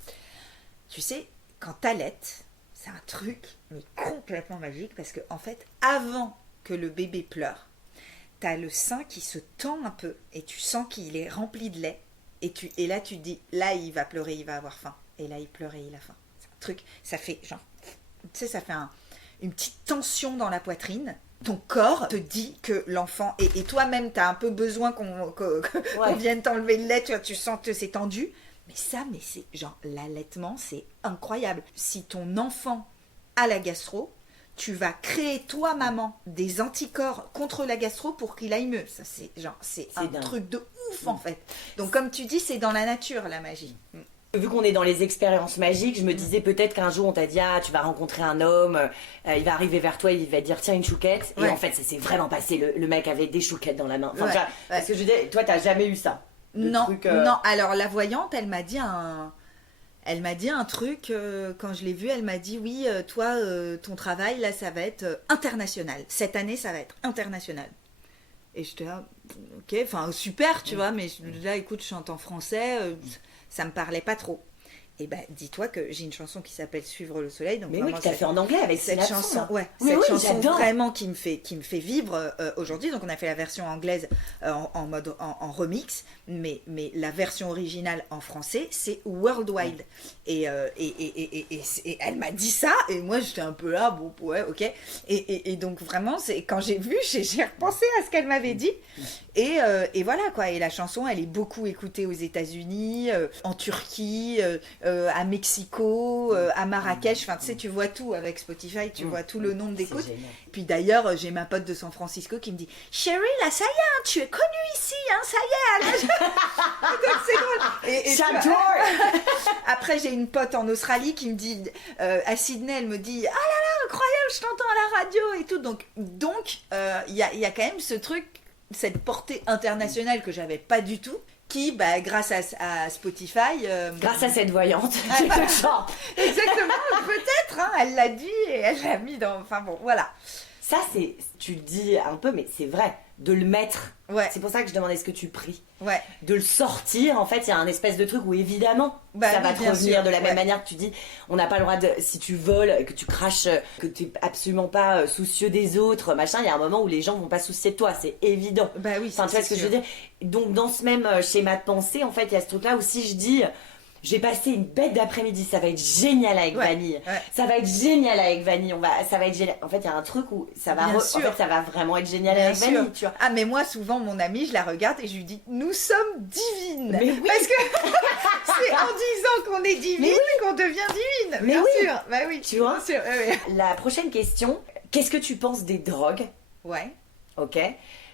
tu sais, quand t'allaites, c'est un truc mais complètement magique, parce que en fait, avant que le bébé pleure, t'as le sein qui se tend un peu et tu sens qu'il est rempli de lait, et là tu te dis, là il va pleurer, il va avoir faim, et là il pleure et il a faim. C'est un truc, ça fait genre, tu sais, ça fait une petite tension dans la poitrine. Ton corps te dit que l'enfant, et toi-même t'as un peu besoin qu'on vienne t'enlever le lait, tu sens que c'est tendu. Mais c'est genre, l'allaitement, c'est incroyable. Si ton enfant a la gastro, tu vas créer, toi, maman, des anticorps contre la gastro pour qu'il aille mieux. Ça, c'est un truc de ouf, en fait. Donc, comme tu dis, c'est dans la nature, la magie. Vu qu'on est dans les expériences magiques, je me disais peut-être qu'un jour on t'a dit tu vas rencontrer un homme, il va arriver vers toi, il va te dire tiens une chouquette, et en fait ça s'est vraiment passé, le mec avait des chouquettes dans la main. Enfin, parce que je disais, toi t'as jamais eu ça. Non, non. Alors la voyante, elle m'a dit un truc quand je l'ai vue, elle m'a dit oui, toi ton travail là ça va être international. Cette année ça va être international. Et j'étais là, ok, enfin super, tu vois, mais là écoute, je chante en français. Ça me parlait pas trop. Et ben dis-toi que j'ai une chanson qui s'appelle Suivre le soleil. Donc mais oui, que t'as fait en anglais avec cette chanson. Ouais, mais cette oui, chanson j'adore. vraiment qui me fait vivre aujourd'hui. Donc on a fait la version anglaise en mode en remix, mais la version originale en français c'est Worldwide. Et elle m'a dit ça et moi j'étais un peu là, bon ouais, ok. Et donc vraiment c'est quand j'ai vu, j'ai repensé à ce qu'elle m'avait dit. Et voilà quoi. Et la chanson elle est beaucoup écoutée aux États-Unis, en Turquie. À Mexico, à Marrakech, enfin tu sais, tu vois tout avec Spotify, tu vois tout le nombre d'écoutes. Puis d'ailleurs, j'ai ma pote de San Francisco qui me dit Chérie, là ça y est, hein, tu es connue ici, hein, ça y est. Donc c'est drôle. Et J'adore. Après, j'ai une pote en Australie qui me dit, à Sydney, elle me dit ah là là, incroyable, je t'entends à la radio et tout. Donc il y a quand même ce truc, cette portée internationale que j'avais pas du tout. Qui, grâce à Spotify... grâce à cette voyante. Exactement, peut-être, hein, elle l'a dit et elle l'a mis dans... Enfin bon, voilà. Ça, c'est... Tu le dis un peu, mais c'est vrai. De le mettre. Ouais. C'est pour ça que je demandais ce que tu pries. Ouais. De le sortir, en fait, il y a un espèce de truc où évidemment, ça va te revenir sûr. de la même manière que tu dis, on n'a pas le droit de... Si tu voles, que tu craches, que tu n'es absolument pas soucieux des autres, machin, il y a un moment où les gens vont pas se soucier de toi, c'est évident. Bah oui, enfin, tu vois ce que je veux dire. Donc, dans ce même schéma de pensée, en fait, il y a ce truc-là où si je dis... J'ai passé une bête d'après-midi, ça va être génial avec Vanille. Ouais. Ça va être génial avec Vanille. Ça va être génial. En fait, il y a un truc où ça va, en fait, ça va vraiment être génial bien avec sûr. Vanille, tu vois. Ah, mais moi, souvent, mon amie, je la regarde et je lui dis nous sommes divines. Mais oui. Parce que c'est en disant qu'on est divine qu'on devient divine. Mais bien oui. sûr. Bah oui. Tu vois. Bien sûr. Ouais. La prochaine question, qu'est-ce que tu penses des drogues? Ouais. Ok.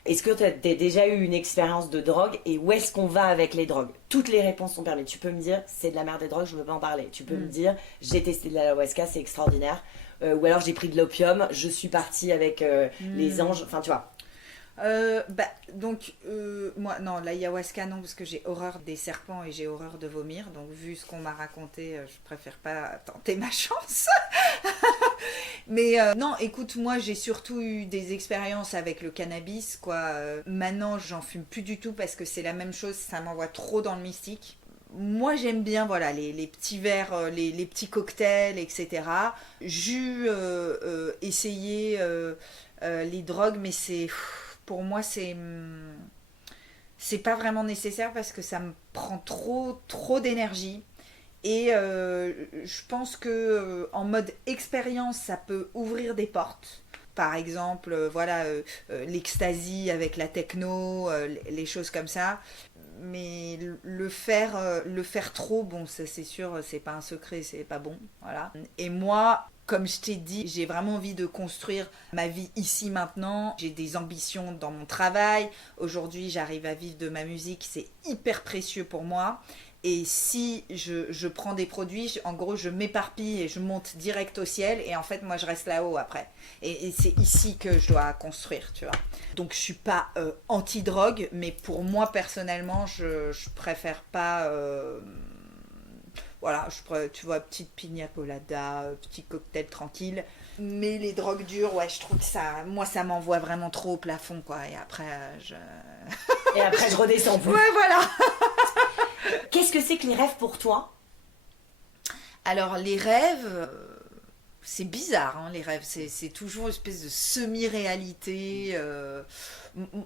Est-ce que tu as déjà eu une expérience de drogue et où est-ce qu'on va avec les drogues? Toutes les réponses sont permises. Tu peux me dire c'est de la merde des drogues, je ne veux pas en parler. Tu peux me dire j'ai testé de l'ayahuasca, c'est extraordinaire. Ou alors j'ai pris de l'opium, je suis partie avec les anges. Enfin, tu vois. Moi non, l'ayahuasca non, parce que j'ai horreur des serpents et j'ai horreur de vomir, donc vu ce qu'on m'a raconté, je préfère pas tenter ma chance. Mais non, écoute, moi j'ai surtout eu des expériences avec le cannabis quoi. Maintenant j'en fume plus du tout parce que c'est la même chose, ça m'envoie trop dans le mystique. Moi j'aime bien voilà les petits verres, les petits cocktails, etc. J'ai essayé les drogues, mais pour moi c'est pas vraiment nécessaire parce que ça me prend trop d'énergie. Et je pense que en mode expérience, ça peut ouvrir des portes. Par exemple, l'ecstasy avec la techno, les choses comme ça. Mais le faire trop, bon, ça c'est sûr, c'est pas un secret, c'est pas bon. Voilà. Et moi, comme je t'ai dit, j'ai vraiment envie de construire ma vie ici maintenant. J'ai des ambitions dans mon travail. Aujourd'hui, j'arrive à vivre de ma musique, c'est hyper précieux pour moi. Et si je prends des produits, en gros, je m'éparpille et je monte direct au ciel. Et en fait, moi, je reste là-haut après. Et c'est ici que je dois construire, tu vois. Donc, je suis pas anti-drogue, mais pour moi, personnellement, je préfère pas... tu vois, petite pina colada, petit cocktail tranquille. Mais les drogues dures, ouais, je trouve que ça m'envoie vraiment trop au plafond, quoi. Et après, je redescends plus. Ouais, voilà. Qu'est-ce que c'est que les rêves pour toi? Alors, les rêves, c'est bizarre, hein, les rêves. C'est toujours une espèce de semi-réalité.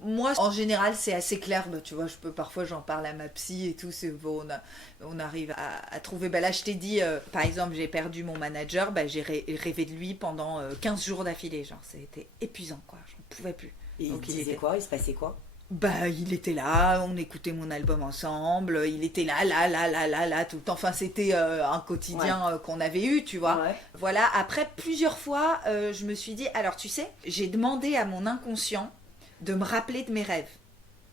Moi, en général, c'est assez clair. Tu vois, parfois, j'en parle à ma psy et tout. C'est bon, on arrive à trouver. Là, je t'ai dit, par exemple, j'ai perdu mon manager. J'ai rêvé de lui pendant 15 jours d'affilée. Genre, c'était épuisant, quoi. J'en pouvais plus. Et il disait quoi? Il se passait quoi? Il était là, on écoutait mon album ensemble, il était là, tout le temps. Enfin, c'était un quotidien qu'on avait eu, tu vois. Ouais. Voilà, après plusieurs fois, je me suis dit, alors tu sais, j'ai demandé à mon inconscient de me rappeler de mes rêves.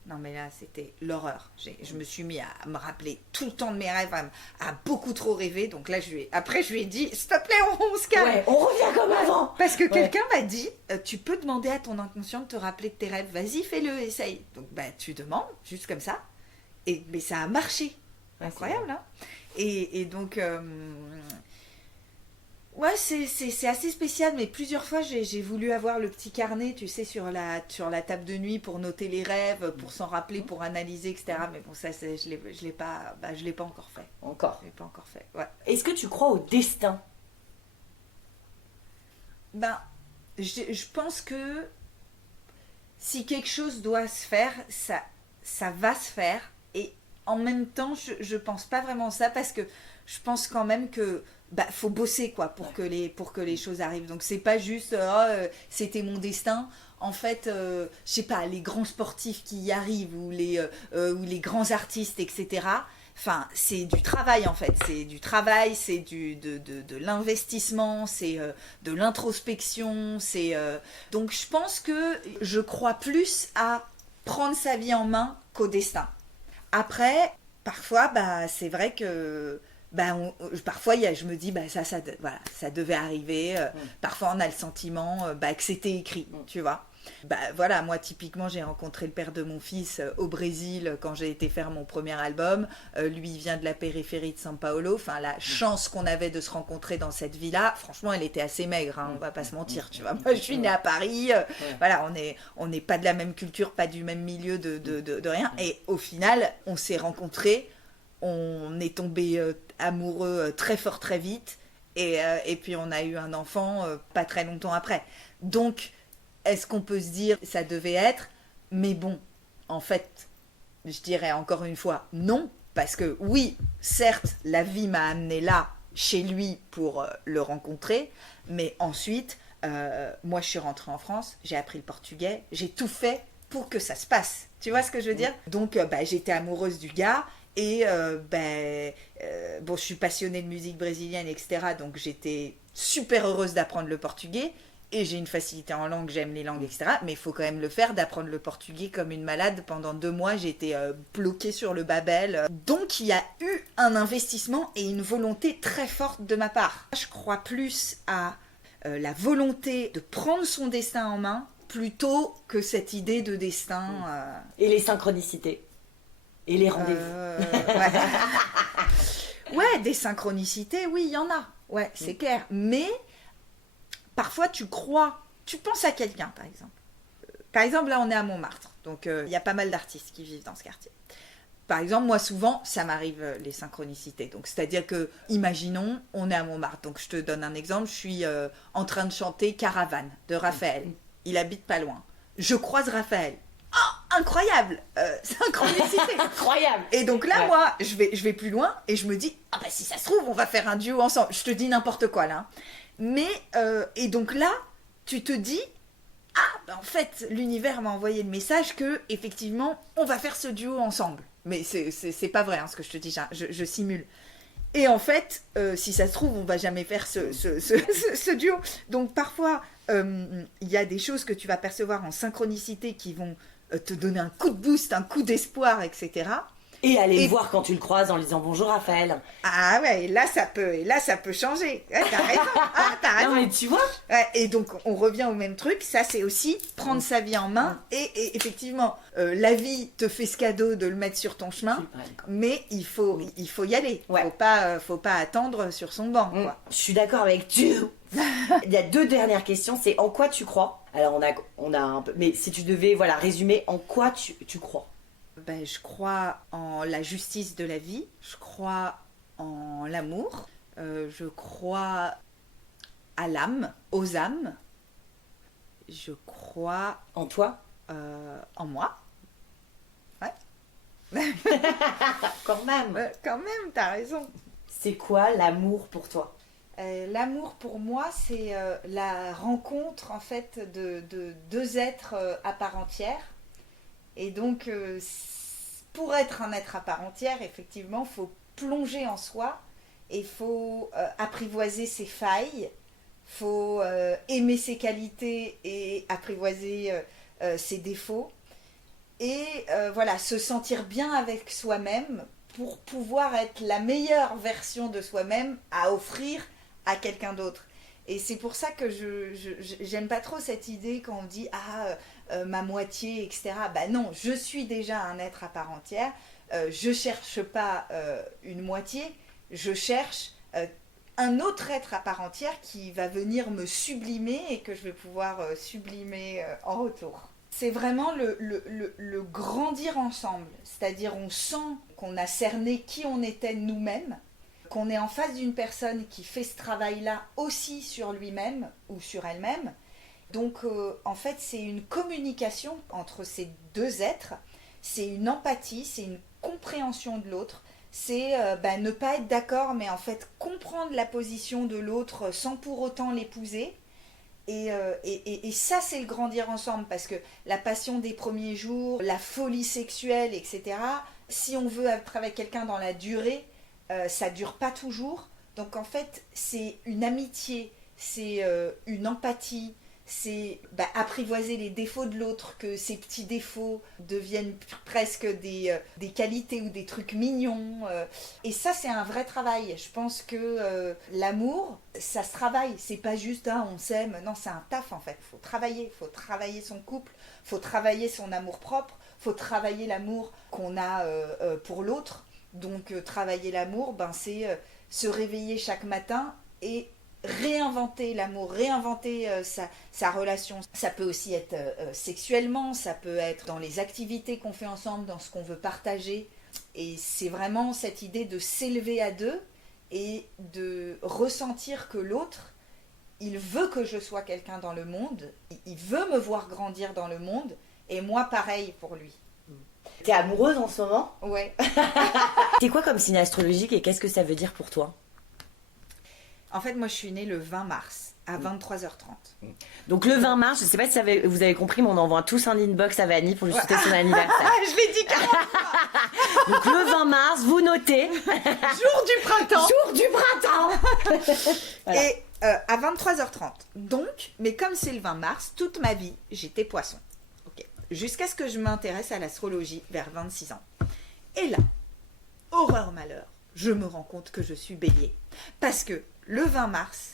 Non mais là c'était l'horreur. Je me suis mis à me rappeler tout le temps de mes rêves, à beaucoup trop rêver. Donc là je lui ai dit s'il te plaît on se calme. Ouais, on revient comme avant. Parce que quelqu'un m'a dit tu peux demander à ton inconscient de te rappeler de tes rêves. Vas-y fais-le, essaye. Donc tu demandes juste comme ça. Mais ça a marché. Incroyable hein. Et donc ouais, c'est assez spécial, mais plusieurs fois j'ai voulu avoir le petit carnet, tu sais, sur la table de nuit pour noter les rêves, pour s'en rappeler, pour analyser, etc. Mais bon, ça, je l'ai pas encore fait. Encore. Je l'ai pas encore fait, ouais. Est-ce que tu crois au destin? Ben, je pense que si quelque chose doit se faire, ça va se faire. Et en même temps, je pense pas vraiment ça parce que je pense quand même que faut bosser quoi pour que les choses arrivent. Donc c'est pas juste c'était mon destin. En fait, je sais pas, les grands sportifs qui y arrivent ou les grands artistes, etc. Enfin, c'est du travail en fait. C'est du travail, c'est de l'investissement, c'est de l'introspection. Donc je pense que je crois plus à prendre sa vie en main qu'au destin. Après, parfois, c'est vrai que parfois je me dis voilà, ça devait arriver. Parfois on a le sentiment que c'était écrit, tu vois. Voilà, moi typiquement j'ai rencontré le père de mon fils au Brésil quand j'ai été faire mon premier album. Lui il vient de la périphérie de São Paulo. Enfin la chance qu'on avait de se rencontrer dans cette vie-là, franchement elle était assez maigre, hein, on va pas se mentir, tu vois. Moi je suis née à Paris, voilà, on n'est pas de la même culture, pas du même milieu de rien. Et au final on s'est rencontrés, on est tombés amoureux très fort très vite et puis on a eu un enfant pas très longtemps après. Donc est-ce qu'on peut se dire ça devait être? Mais bon, en fait, je dirais encore une fois non, parce que oui, certes, la vie m'a amené là, chez lui, pour le rencontrer, mais ensuite, moi je suis rentrée en France, j'ai appris le portugais, j'ai tout fait pour que ça se passe. Tu vois ce que je veux dire? Donc j'étais amoureuse du gars, et bon, je suis passionnée de musique brésilienne, etc. Donc j'étais super heureuse d'apprendre le portugais. Et j'ai une facilité en langue, j'aime les langues, etc. Mais il faut quand même le faire, d'apprendre le portugais comme une malade. Pendant 2 mois, j'étais bloquée sur le Babel. Donc il y a eu un investissement et une volonté très forte de ma part. Je crois plus à la volonté de prendre son destin en main plutôt que cette idée de destin. Et les synchronicités. Et les rendez-vous. Ouais, des synchronicités, oui, il y en a. Ouais, c'est clair. Mais parfois, tu penses à quelqu'un, par exemple. Par exemple, là, on est à Montmartre. Donc, il y a pas mal d'artistes qui vivent dans ce quartier. Par exemple, moi, souvent, ça m'arrive les synchronicités. Donc, c'est-à-dire que, imaginons, on est à Montmartre. Donc, je te donne un exemple. Je suis en train de chanter Caravane de Raphaël. Il habite pas loin. Je croise Raphaël. Oh, incroyable, synchronicité. Incroyable. Et donc là, moi, je vais plus loin et je me dis, si ça se trouve, on va faire un duo ensemble. Je te dis n'importe quoi, là. Mais, et donc là, tu te dis, en fait, l'univers m'a envoyé le message que, effectivement, on va faire ce duo ensemble. Mais c'est pas vrai, hein, ce que je te dis, je simule. Et en fait, si ça se trouve, on va jamais faire ce duo. Donc parfois, il y a des choses que tu vas percevoir en synchronicité qui vont te donner un coup de boost, un coup d'espoir, etc. Et aller le voir quand tu le croises en lui disant bonjour Raphaël. Ah ouais, et là ça peut changer. Ouais, t'as raison. T'as raison. Non mais tu vois. Ouais, et donc on revient au même truc. Ça c'est aussi prendre sa vie en main. Et effectivement, la vie te fait ce cadeau de le mettre sur ton chemin, mais il faut y aller. Ouais. Faut pas attendre sur son banc. Quoi. Je suis d'accord avec tu. Il y a 2 dernières questions. C'est en quoi tu crois? Alors on a un peu, mais si tu devais résumer, en quoi tu crois? Je crois en la justice de la vie, je crois en l'amour, je crois à l'âme, aux âmes, je crois... En toi? En moi. Ouais. Quand même. Quand même, t'as raison. C'est quoi l'amour pour toi? L'amour pour moi, c'est la rencontre en fait de 2 êtres à part entière. Et donc, pour être un être à part entière, effectivement, il faut plonger en soi et il faut apprivoiser ses failles, il faut aimer ses qualités et apprivoiser ses défauts. et voilà, se sentir bien avec soi-même pour pouvoir être la meilleure version de soi-même à offrir à quelqu'un d'autre. Et c'est pour ça que j'aime pas trop cette idée quand on dit ma moitié, etc. Bah non, je suis déjà un être à part entière. Je cherche pas une moitié, je cherche un autre être à part entière qui va venir me sublimer et que je vais pouvoir sublimer en retour. C'est vraiment le grandir ensemble, c'est-à-dire on sent qu'on a cerné qui on était nous-mêmes, qu'on est en face d'une personne qui fait ce travail-là aussi sur lui-même ou sur elle-même. Donc en fait c'est une communication entre ces deux êtres, c'est une empathie, c'est une compréhension de l'autre, c'est ne pas être d'accord mais en fait comprendre la position de l'autre sans pour autant l'épouser. Et ça c'est le grandir ensemble, parce que la passion des premiers jours, la folie sexuelle, etc., si on veut être avec quelqu'un dans la durée, ça dure pas toujours. Donc en fait c'est une amitié, c'est une empathie, c'est apprivoiser les défauts de l'autre, que ces petits défauts deviennent presque des qualités ou des trucs mignons. Et ça, c'est un vrai travail. Je pense que l'amour, ça se travaille. C'est pas juste on s'aime. Non, c'est un taf en fait. Faut travailler son couple, faut travailler son amour-propre, faut travailler l'amour qu'on a pour l'autre. Donc travailler l'amour, c'est se réveiller chaque matin et réinventer l'amour, réinventer sa relation. Ça peut aussi être sexuellement, ça peut être dans les activités qu'on fait ensemble, dans ce qu'on veut partager. Et c'est vraiment cette idée de s'élever à deux et de ressentir que l'autre, il veut que je sois quelqu'un dans le monde, il veut me voir grandir dans le monde, et moi pareil pour lui. T'es amoureuse en ce moment ? Ouais. T'es quoi comme signe astrologique et qu'est-ce que ça veut dire pour toi ? En fait, moi, je suis née le 20 mars à 23h30. Donc le 20 mars, je ne sais pas si vous avez compris, mais on envoie tous un inbox à Vanny pour lui souhaiter son anniversaire. Je l'ai dit carrément. Donc le 20 mars, vous notez. Jour du printemps. Jour du printemps. Voilà. Et à 23h30. Donc, mais comme c'est le 20 mars, toute ma vie, j'étais poisson. Okay. Jusqu'à ce que je m'intéresse à l'astrologie vers 26 ans. Et là, horreur malheur, je me rends compte que je suis bélier. Parce que le 20 mars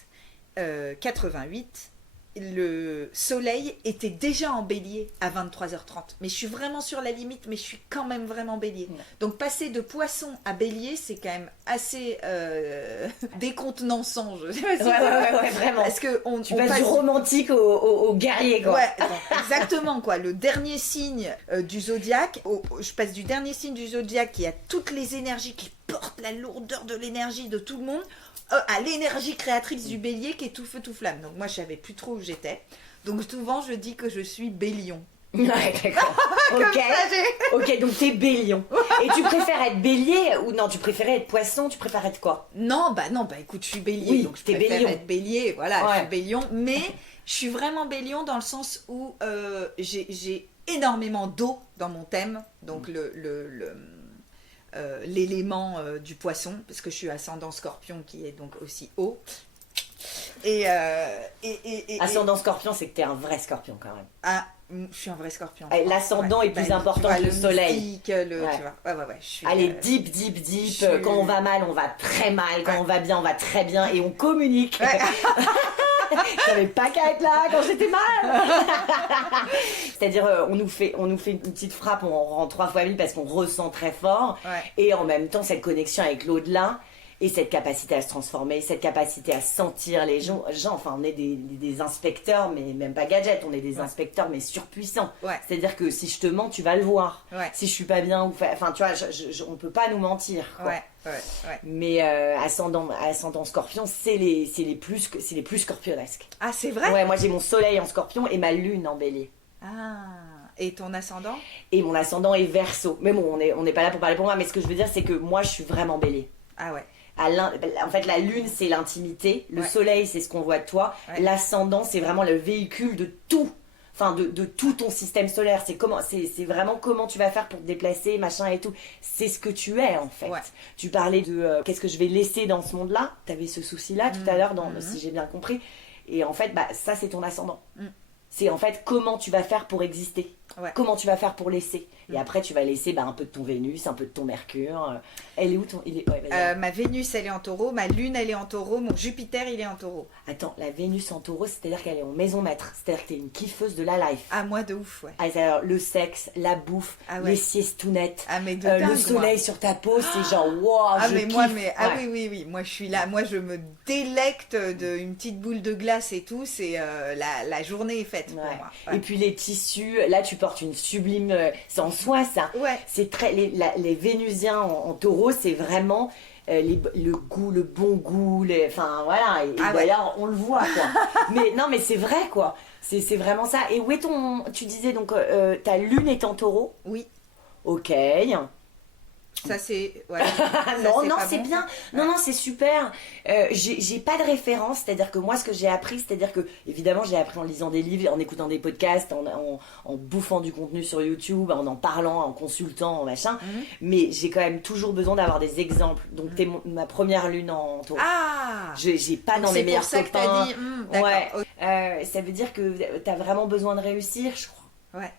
88, le soleil était déjà en bélier à 23h30. Mais je suis vraiment sur la limite, mais je suis quand même vraiment bélier. Donc passer de poisson à bélier, c'est quand même assez décontenançant. Je sais pas si ouais, vraiment. Parce que tu passes du romantique au guerrier, quoi. Ouais, exactement, quoi. Le dernier signe du zodiaque, je passe du dernier signe du zodiaque qui a toutes les énergies, qui porte la lourdeur de l'énergie de tout le monde, à l'énergie créatrice du bélier qui est tout feu tout flamme. Donc moi je savais plus trop où j'étais. Donc souvent je dis que je suis bélion. Ouais, d'accord. Ok, donc t'es bélion. Et tu préfères être bélier ou non, tu préférais être poisson, tu préfères être quoi ? Non, écoute, je suis bélier. Oui, donc je t'es préfère bélion. être bélier, voilà, Ouais. je suis bélion. Mais je suis vraiment bélion dans le sens où j'ai énormément d'eau dans mon thème. Donc l'élément du poisson, parce que je suis ascendant scorpion qui est donc aussi eau. Ascendant scorpion, c'est que t'es un vrai scorpion quand même. Je suis un vrai scorpion. L'ascendant est plus important que le soleil. Mystique, tu vois. Ouais. Je suis, Allez, deep. Quand on va mal, on va très mal. Quand on va bien, on va très bien. Et on communique. Ouais. J'avais pas qu'à être là quand j'étais mal. C'est-à-dire, on nous fait une petite frappe, on rend 3 fois 1000 parce qu'on ressent très fort. Ouais. Et en même temps, cette connexion avec l'au-delà. Et cette capacité à se transformer, cette capacité à sentir les gens. Enfin, on est des inspecteurs, mais même pas gadgets, on est des inspecteurs, mais surpuissants. Ouais. C'est-à-dire que si je te mens, tu vas le voir. Ouais. Si je suis pas bien, enfin, tu vois, on peut pas nous mentir. Quoi. Ouais. Mais ascendant scorpion, c'est les plus scorpionesques. Ah, c'est vrai ? Ouais, moi j'ai mon soleil en scorpion et ma lune en bélier. Ah, et ton ascendant ? Et mon ascendant est verseau. Mais bon, on n'est pas là pour parler pour moi, mais ce que je veux dire, c'est que moi je suis vraiment bélier. Ah ouais. En fait, la lune, c'est l'intimité. Le Ouais. soleil, c'est ce qu'on voit de toi. Ouais. L'ascendant, c'est vraiment le véhicule de tout. Enfin, de tout ton système solaire. C'est vraiment comment tu vas faire pour te déplacer, machin et tout. C'est ce que tu es, en fait. Ouais. Tu parlais de qu'est-ce que je vais laisser dans ce monde-là. Tu avais ce souci-là tout à l'heure, si j'ai bien compris. Et en fait, ça, c'est ton ascendant. C'est en fait comment tu vas faire pour exister. Ouais. Comment tu vas faire pour laisser. Et après, tu vas laisser un peu de ton Vénus, un peu de ton Mercure. Elle est où ton... Ouais, vas-y. Ma Vénus, elle est en taureau, ma Lune, elle est en taureau, mon Jupiter, il est en taureau. Attends, la Vénus en taureau, c'est-à-dire qu'elle est en maison maître. C'est-à-dire que t'es une kiffeuse de la life. Ah, moi, de ouf, ouais. Ah, alors, le sexe, la bouffe, les siestounettes, ah, mais de dingue, le soleil sur ta peau, c'est genre waouh, ah, je mais kiffe. moi, mais ah oui, moi je suis là, moi je me délecte d'une petite boule de glace et tout, c'est la journée est faite pour moi. Ouais. Et puis les tissus, là tu portes une sublime, c'est en soie ça. Ouais. C'est très les Vénusiens en taureau, c'est vraiment le goût, le bon goût, enfin voilà. Et d'ailleurs on le voit quoi. Mais non mais c'est vrai quoi. C'est vraiment ça. Et où est ton, tu disais donc ta Lune est en taureau. Oui. Ok. Ça c'est ouais. non c'est bon. Bien. Non c'est super. J'ai pas de référence, c'est-à-dire que moi ce que j'ai appris, c'est-à-dire que évidemment j'ai appris en lisant des livres, en écoutant des podcasts, en bouffant du contenu sur YouTube, en parlant, en consultant, en machin. Mais j'ai quand même toujours besoin d'avoir des exemples. Donc t'es ma première Lune en taureau. Ah. J'ai pas dans mes meilleurs copains. C'est pour ça que t'as dit. Ouais. Ça veut dire que t'as vraiment besoin de réussir, je crois. Ouais.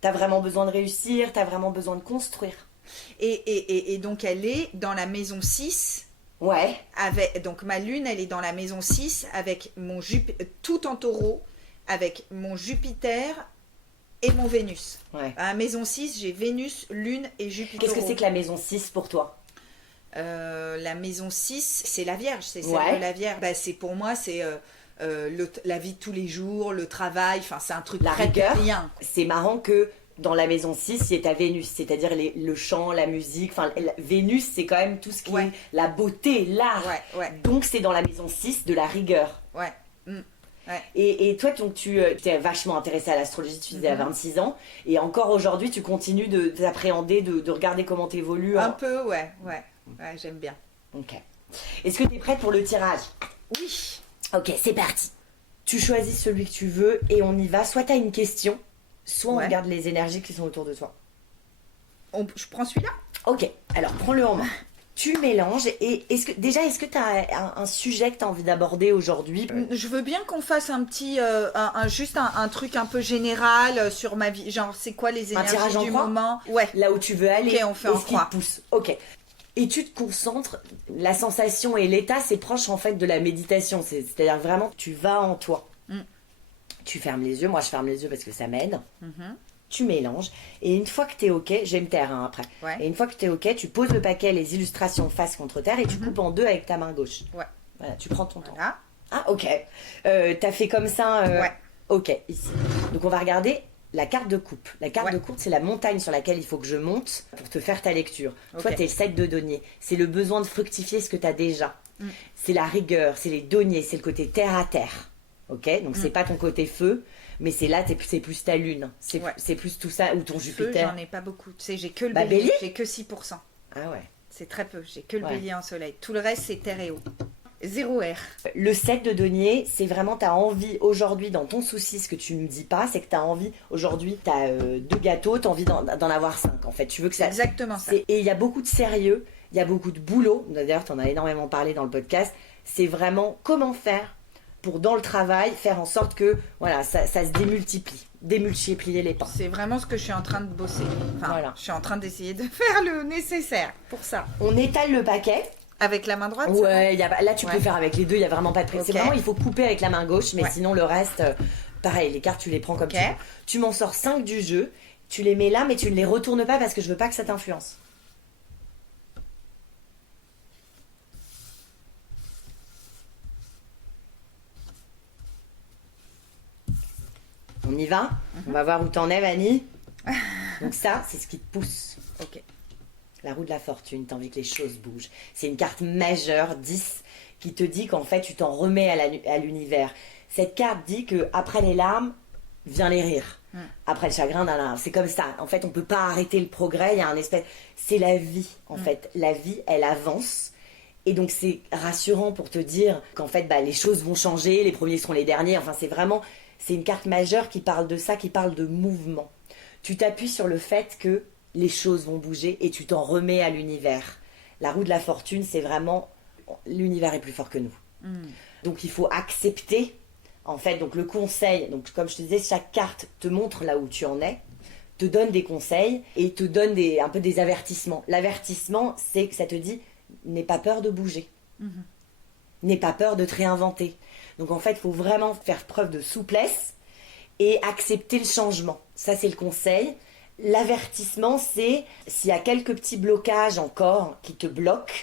T'as vraiment besoin de réussir, t'as vraiment besoin de construire. Et donc elle est dans la maison 6. Ouais. Donc ma Lune, elle est dans la maison 6 avec mon Jupiter, tout en taureau, avec mon Jupiter et mon Vénus. Ouais. À la maison 6, j'ai Vénus, Lune et Jupiter. Qu'est-ce que c'est que la maison 6 pour toi? La maison 6, c'est la Vierge, c'est celle de la Vierge. Bah, c'est pour moi, c'est la vie de tous les jours, le travail, enfin c'est un truc la très rigueur. rien. C'est marrant que dans la maison 6, il y a ta Vénus, c'est-à-dire le chant, la musique, enfin Vénus c'est quand même tout ce qui est la beauté, l'art. Ouais. Donc c'est dans la maison 6 de la rigueur. Ouais. Ouais. Et toi, donc, tu t'es vachement intéressée à l'astrologie, tu disais à 26 ans, et encore aujourd'hui, tu continues de t'appréhender, de regarder comment t'évolues. Un peu, ouais, j'aime bien. Ok. Est-ce que tu es prête pour le tirage? Oui. Ok, c'est parti. Tu choisis celui que tu veux et on y va. Soit tu as une question, soit on regarde les énergies qui sont autour de toi. Je prends celui-là? Ok, alors prends-le en main. Tu mélanges et est-ce que tu as un sujet que tu as envie d'aborder aujourd'hui? Je veux bien qu'on fasse un petit, juste un truc un peu général sur ma vie. Genre, c'est quoi les énergies du moment? Ouais. Là où tu veux aller. Ok, on fait en croix. Ce qui te pousse. Ok. Et tu te concentres, la sensation et l'état, c'est proche en fait de la méditation. C'est-à-dire vraiment, tu vas en toi. Tu fermes les yeux. Moi, je ferme les yeux parce que ça m'aide. Tu mélanges. Et une fois que tu es OK, je vais me taire après. Ouais. Et une fois que tu es OK, tu poses le paquet, les illustrations face contre terre et tu coupes en deux avec ta main gauche. Ouais. Voilà, tu prends ton temps. Voilà. Ah, OK. T'as fait comme ça. Ouais. OK, ici. Donc, on va regarder la carte de coupe. La carte de coupe, c'est la montagne sur laquelle il faut que je monte pour te faire ta lecture. Toi, t'es le 7 de denier. C'est le besoin de fructifier ce que t'as déjà. C'est la rigueur, c'est les deniers, c'est le côté terre à terre. Ok, donc c'est pas ton côté feu, mais c'est là, c'est plus ta lune. C'est plus tout ça, ou ton Jupiter. Feu, j'en ai pas beaucoup. Tu sais, j'ai que le bélier, j'ai que 6%. Ah ouais. C'est très peu, j'ai que le bélier en soleil. Tout le reste, c'est terre et eau. 0 R. Le 7 de denier, c'est vraiment, tu as envie aujourd'hui, dans ton souci, ce que tu ne dis pas, c'est que tu as envie, aujourd'hui, tu as 2 gâteaux, tu as envie d'en avoir 5 en fait. Tu veux que ça. Exactement ça. Et il y a beaucoup de sérieux, il y a beaucoup de boulot. D'ailleurs, tu en as énormément parlé dans le podcast. C'est vraiment comment faire pour, dans le travail, faire en sorte que voilà, ça se démultiplier les pains. C'est vraiment ce que je suis en train de bosser. Enfin, je suis en train d'essayer de faire le nécessaire pour ça. On étale le paquet. Avec la main droite? Ouais, là tu peux faire avec les deux, il n'y a vraiment pas de pression. C'est vraiment, il faut couper avec la main gauche, mais sinon le reste, pareil, les cartes tu les prends comme tu veux. Tu m'en sors 5 du jeu, tu les mets là, mais tu ne les retournes pas parce que je veux pas que ça t'influence. On y va? On va voir où t'en es, Vanny. Donc ça, c'est ce qui te pousse. Ok. La roue de la fortune, t'as envie que les choses bougent. C'est une carte majeure, 10, qui te dit qu'en fait, tu t'en remets à l'univers. Cette carte dit que après les larmes, vient les rires. Après le chagrin, c'est comme ça. En fait, on peut pas arrêter le progrès. Il y a un espèce... C'est la vie, en fait. La vie, elle avance. Et donc, c'est rassurant pour te dire qu'en fait, les choses vont changer. Les premiers seront les derniers. Enfin, c'est vraiment... C'est une carte majeure qui parle de ça, qui parle de mouvement. Tu t'appuies sur le fait que les choses vont bouger et tu t'en remets à l'univers. La roue de la fortune, c'est vraiment... L'univers est plus fort que nous. Donc il faut accepter En fait, donc le conseil, donc comme je te disais, chaque carte te montre là où tu en es, te donne des conseils et te donne un peu des avertissements. L'avertissement, c'est que ça te dit, n'aie pas peur de bouger. N'aie pas peur de te réinventer. Donc en fait, il faut vraiment faire preuve de souplesse et accepter le changement. Ça, c'est le conseil. L'avertissement, c'est s'il y a quelques petits blocages encore qui te bloquent,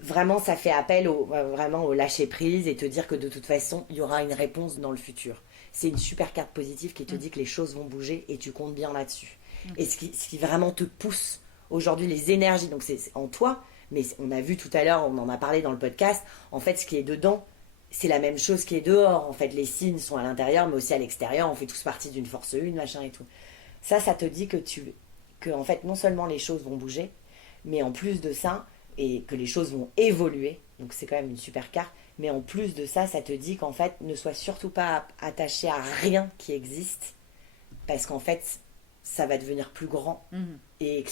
vraiment, ça fait appel vraiment au lâcher-prise et te dire que de toute façon, il y aura une réponse dans le futur. C'est une super carte positive qui te dit que les choses vont bouger et tu comptes bien là-dessus. Et ce qui vraiment te pousse aujourd'hui, les énergies, donc c'est en toi, mais on a vu tout à l'heure, on en a parlé dans le podcast, en fait, ce qui est dedans, c'est la même chose qui est dehors. En fait, les signes sont à l'intérieur, mais aussi à l'extérieur. On fait tous partie d'une force une, machin et tout. Ça te dit que en fait, non seulement les choses vont bouger, mais en plus de ça, et que les choses vont évoluer, donc c'est quand même une super carte, mais en plus de ça, ça te dit qu'en fait, ne sois surtout pas attaché à rien qui existe, parce qu'en fait, ça va devenir plus grand, et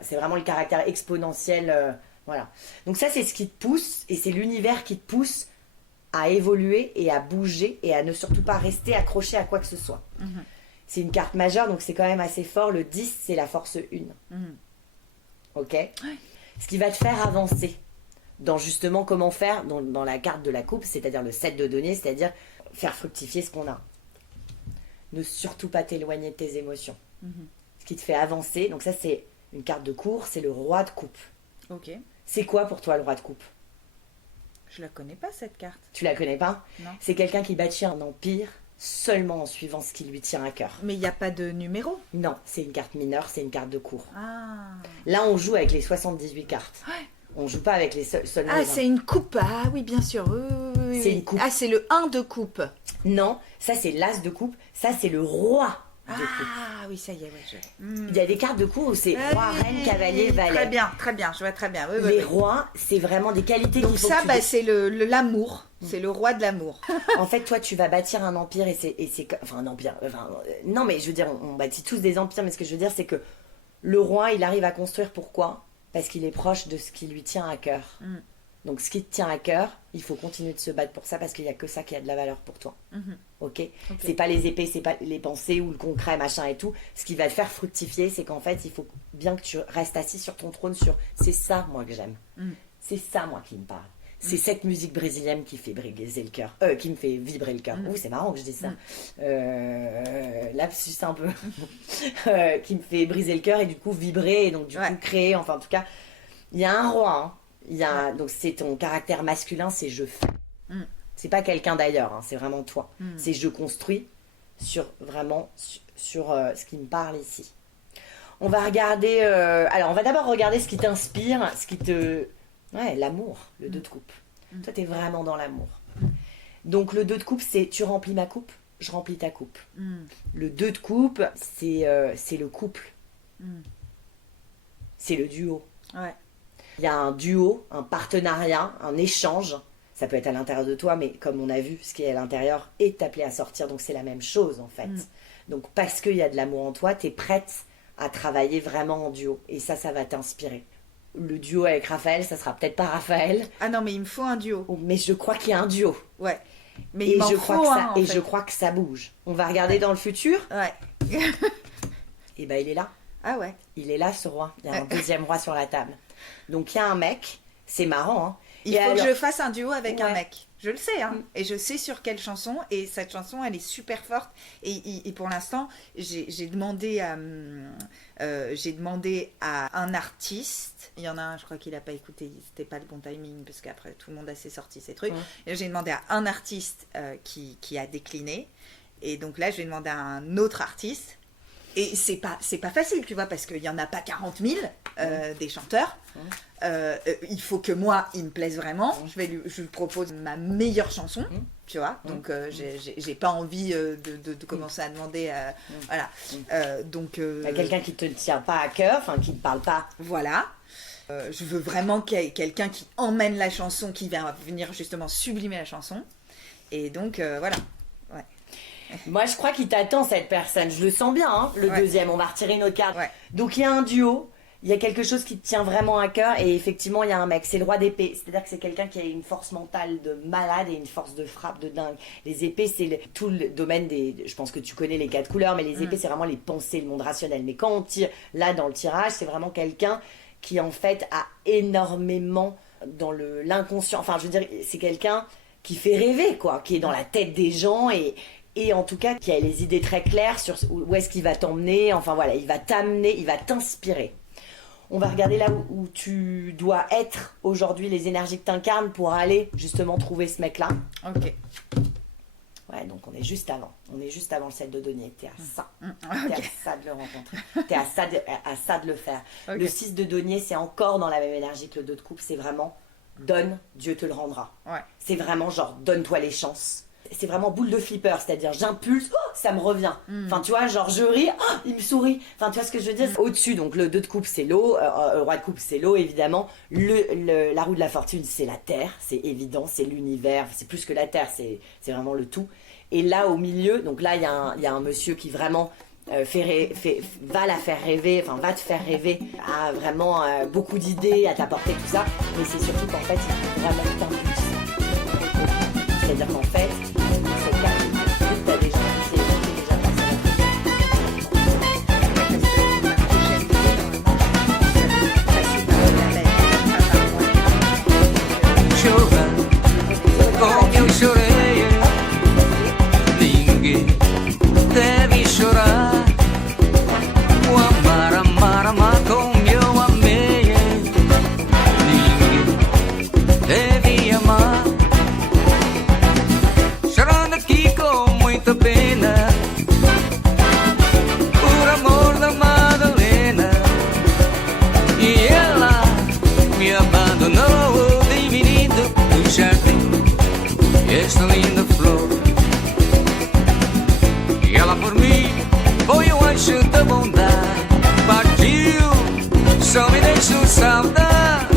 c'est vraiment le caractère exponentiel, voilà. Donc ça, c'est ce qui te pousse, et c'est l'univers qui te pousse à évoluer et à bouger, et à ne surtout pas rester accroché à quoi que ce soit. C'est une carte majeure, donc c'est quand même assez fort. Le 10, c'est la force 1. Ok ? Ce qui va te faire avancer dans justement comment faire dans la carte de la coupe, c'est-à-dire le set de données, c'est-à-dire faire fructifier ce qu'on a. Ne surtout pas t'éloigner de tes émotions. Ce qui te fait avancer, donc ça c'est une carte de cours, c'est le roi de coupe. Ok. C'est quoi pour toi le roi de coupe ? Je la connais pas cette carte. Tu la connais pas ? Non. C'est quelqu'un qui bâtit un empire seulement en suivant ce qui lui tient à cœur. Mais il n'y a pas de numéro. Non, c'est une carte mineure, c'est une carte de cours. Ah. Là, on joue avec les 78 cartes. Ouais. On joue pas avec les seulement Ah, les c'est une coupe. Ah oui, bien sûr. Oui. C'est une coupe. Ah, c'est le 1 de coupe. Non, ça c'est l'as de coupe. Ça c'est le roi de coupe. Ah oui, ça y est, ouais, Il y a des cartes de coupe où c'est roi, reine, cavalier, valet. Très bien, je vois très bien. Oui, Les rois, c'est vraiment des qualités donc qu'il faut ça, que tu... c'est l'amour. C'est le roi de l'amour. En fait, toi, tu vas bâtir un empire et c'est enfin un empire. Non, mais je veux dire, on bâtit tous des empires, mais ce que je veux dire, c'est que le roi, il arrive à construire pourquoi ? Parce qu'il est proche de ce qui lui tient à cœur. Donc, ce qui te tient à cœur, il faut continuer de se battre pour ça parce qu'il n'y a que ça qui a de la valeur pour toi. Ok. C'est pas les épées, c'est pas les pensées ou le concret, machin et tout. Ce qui va te faire fructifier, c'est qu'en fait, il faut bien que tu restes assis sur ton trône c'est ça, moi, que j'aime. C'est ça, moi, qui me parle. C'est cette musique brésilienne qui fait briser le cœur. Qui me fait vibrer le cœur. Ouh, c'est marrant que je dise ça. Lapsus un peu. Qui me fait briser le cœur et du coup vibrer et donc du coup créer. Enfin, en tout cas, il y a un roi. Donc c'est ton caractère masculin, c'est je fais. C'est pas quelqu'un d'ailleurs, c'est vraiment toi. C'est je construis sur ce qui me parle ici. On va regarder. Alors, on va d'abord regarder ce qui t'inspire, ce qui te. Ouais, l'amour, le 2 de coupe. Toi, t'es vraiment dans l'amour. Donc, le 2 de coupe, c'est tu remplis ma coupe, je remplis ta coupe. Le 2 de coupe, c'est le couple. C'est le duo. Ouais. Il y a un duo, un partenariat, un échange. Ça peut être à l'intérieur de toi, mais comme on a vu, ce qui est à l'intérieur est appelé à sortir. Donc, c'est la même chose, en fait. Donc, parce qu'il y a de l'amour en toi, t'es prête à travailler vraiment en duo. Et ça va t'inspirer. Le duo avec Raphaël, ça sera peut-être pas Raphaël. Ah non, mais il me faut un duo. Mais je crois qu'il y a un duo. Ouais. Mais Et, il m'en je, faut crois que ça, un, et en fait. je crois que ça bouge. On va regarder dans le futur. Ouais. Et ben il est là. Ah ouais. Il est là, ce roi. Il y a un deuxième roi sur la table. Donc il y a un mec. C'est marrant, hein. Il faut que je fasse un duo avec un mec. Je le sais, hein. Et je sais sur quelle chanson. Et cette chanson, elle est super forte. Et pour l'instant, j'ai demandé à un artiste. Il y en a un, je crois qu'il n'a pas écouté. C'était pas le bon timing parce qu'après tout le monde a sorti ses trucs. Et j'ai demandé à un artiste qui a décliné. Et donc là, je vais demander à un autre artiste. Et c'est pas facile, tu vois, parce qu'il n'y en a pas 40 000 des chanteurs. Il faut que moi, il me plaise vraiment. Je lui propose ma meilleure chanson, tu vois. Donc, j'ai pas envie de commencer à demander. Voilà. Donc. Quelqu'un qui te tient pas à cœur, enfin, qui ne parle pas. Voilà. Je veux vraiment qu'il y ait quelqu'un qui emmène la chanson, qui va venir justement sublimer la chanson. Et donc, voilà. Ouais. Moi, je crois qu'il t'attend, cette personne. Je le sens bien, hein, le deuxième. On va retirer une autre carte. Ouais. Donc, il y a un duo. il y a quelque chose qui te tient vraiment à cœur et effectivement il y a un mec, c'est le roi d'épée, c'est-à-dire que c'est quelqu'un qui a une force mentale de malade et une force de frappe de dingue. Les épées c'est tout le domaine je pense que tu connais les 4 couleurs, mais les épées c'est vraiment les pensées, le monde rationnel. Mais quand on tire, là dans le tirage, c'est vraiment quelqu'un qui en fait a énormément dans l'inconscient, enfin je veux dire c'est quelqu'un qui fait rêver quoi, qui est dans la tête des gens et en tout cas qui a les idées très claires sur où est-ce qu'il va t'emmener, enfin voilà, il va t'amener, il va t'inspirer. On va regarder là où tu dois être aujourd'hui, les énergies que tu incarnes pour aller justement trouver ce mec-là. Ok. Ouais, donc on est juste avant. On est juste avant le 7 de denier. T'es à ça. Okay. T'es à ça de le rencontrer. T'es à ça de le faire. Okay. Le 6 de denier, c'est encore dans la même énergie que le 2 de coupe. C'est vraiment donne, Dieu te le rendra. Ouais. C'est vraiment genre donne-toi les chances. C'est vraiment boule de flipper, c'est-à-dire j'impulse, ça me revient. Enfin, tu vois, genre je ris, il me sourit. Enfin, tu vois ce que je veux dire. Au-dessus, donc le 2 de coupe, c'est l'eau, le roi de coupe, c'est l'eau, évidemment. La roue de la fortune, c'est la terre, c'est évident, c'est l'univers, c'est plus que la terre, c'est vraiment le tout. Et là, au milieu, donc là, il y a un monsieur qui vraiment va la faire rêver, enfin va te faire rêver, a vraiment beaucoup d'idées à t'apporter, tout ça. Mais c'est surtout qu'en fait, il faut vraiment t'impulse. C'est-à-dire qu'en fait, cette carte, vu que t'as déjà c'est déjà Chora, come eu chorei. Ninguém deve chorar. O amar, amar, amar como eu amei. Ninguém deve amar. Chorando aqui com muita pena por amor da Madalena. E ela me abandonou, diminuindo o jardim, esta linda flor. E ela por mim foi um anjo da bondade. Partiu, só me deixou saudade.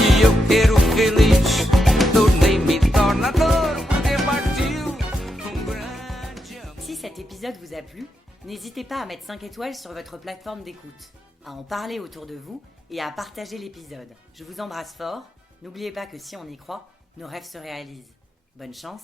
E eu quero feliz, tornei-me tornador. Si cet épisode vous a plu, n'hésitez pas à mettre 5 étoiles sur votre plateforme d'écoute, à en parler autour de vous et à partager l'épisode. Je vous embrasse fort. N'oubliez pas que si on y croit, nos rêves se réalisent. Bonne chance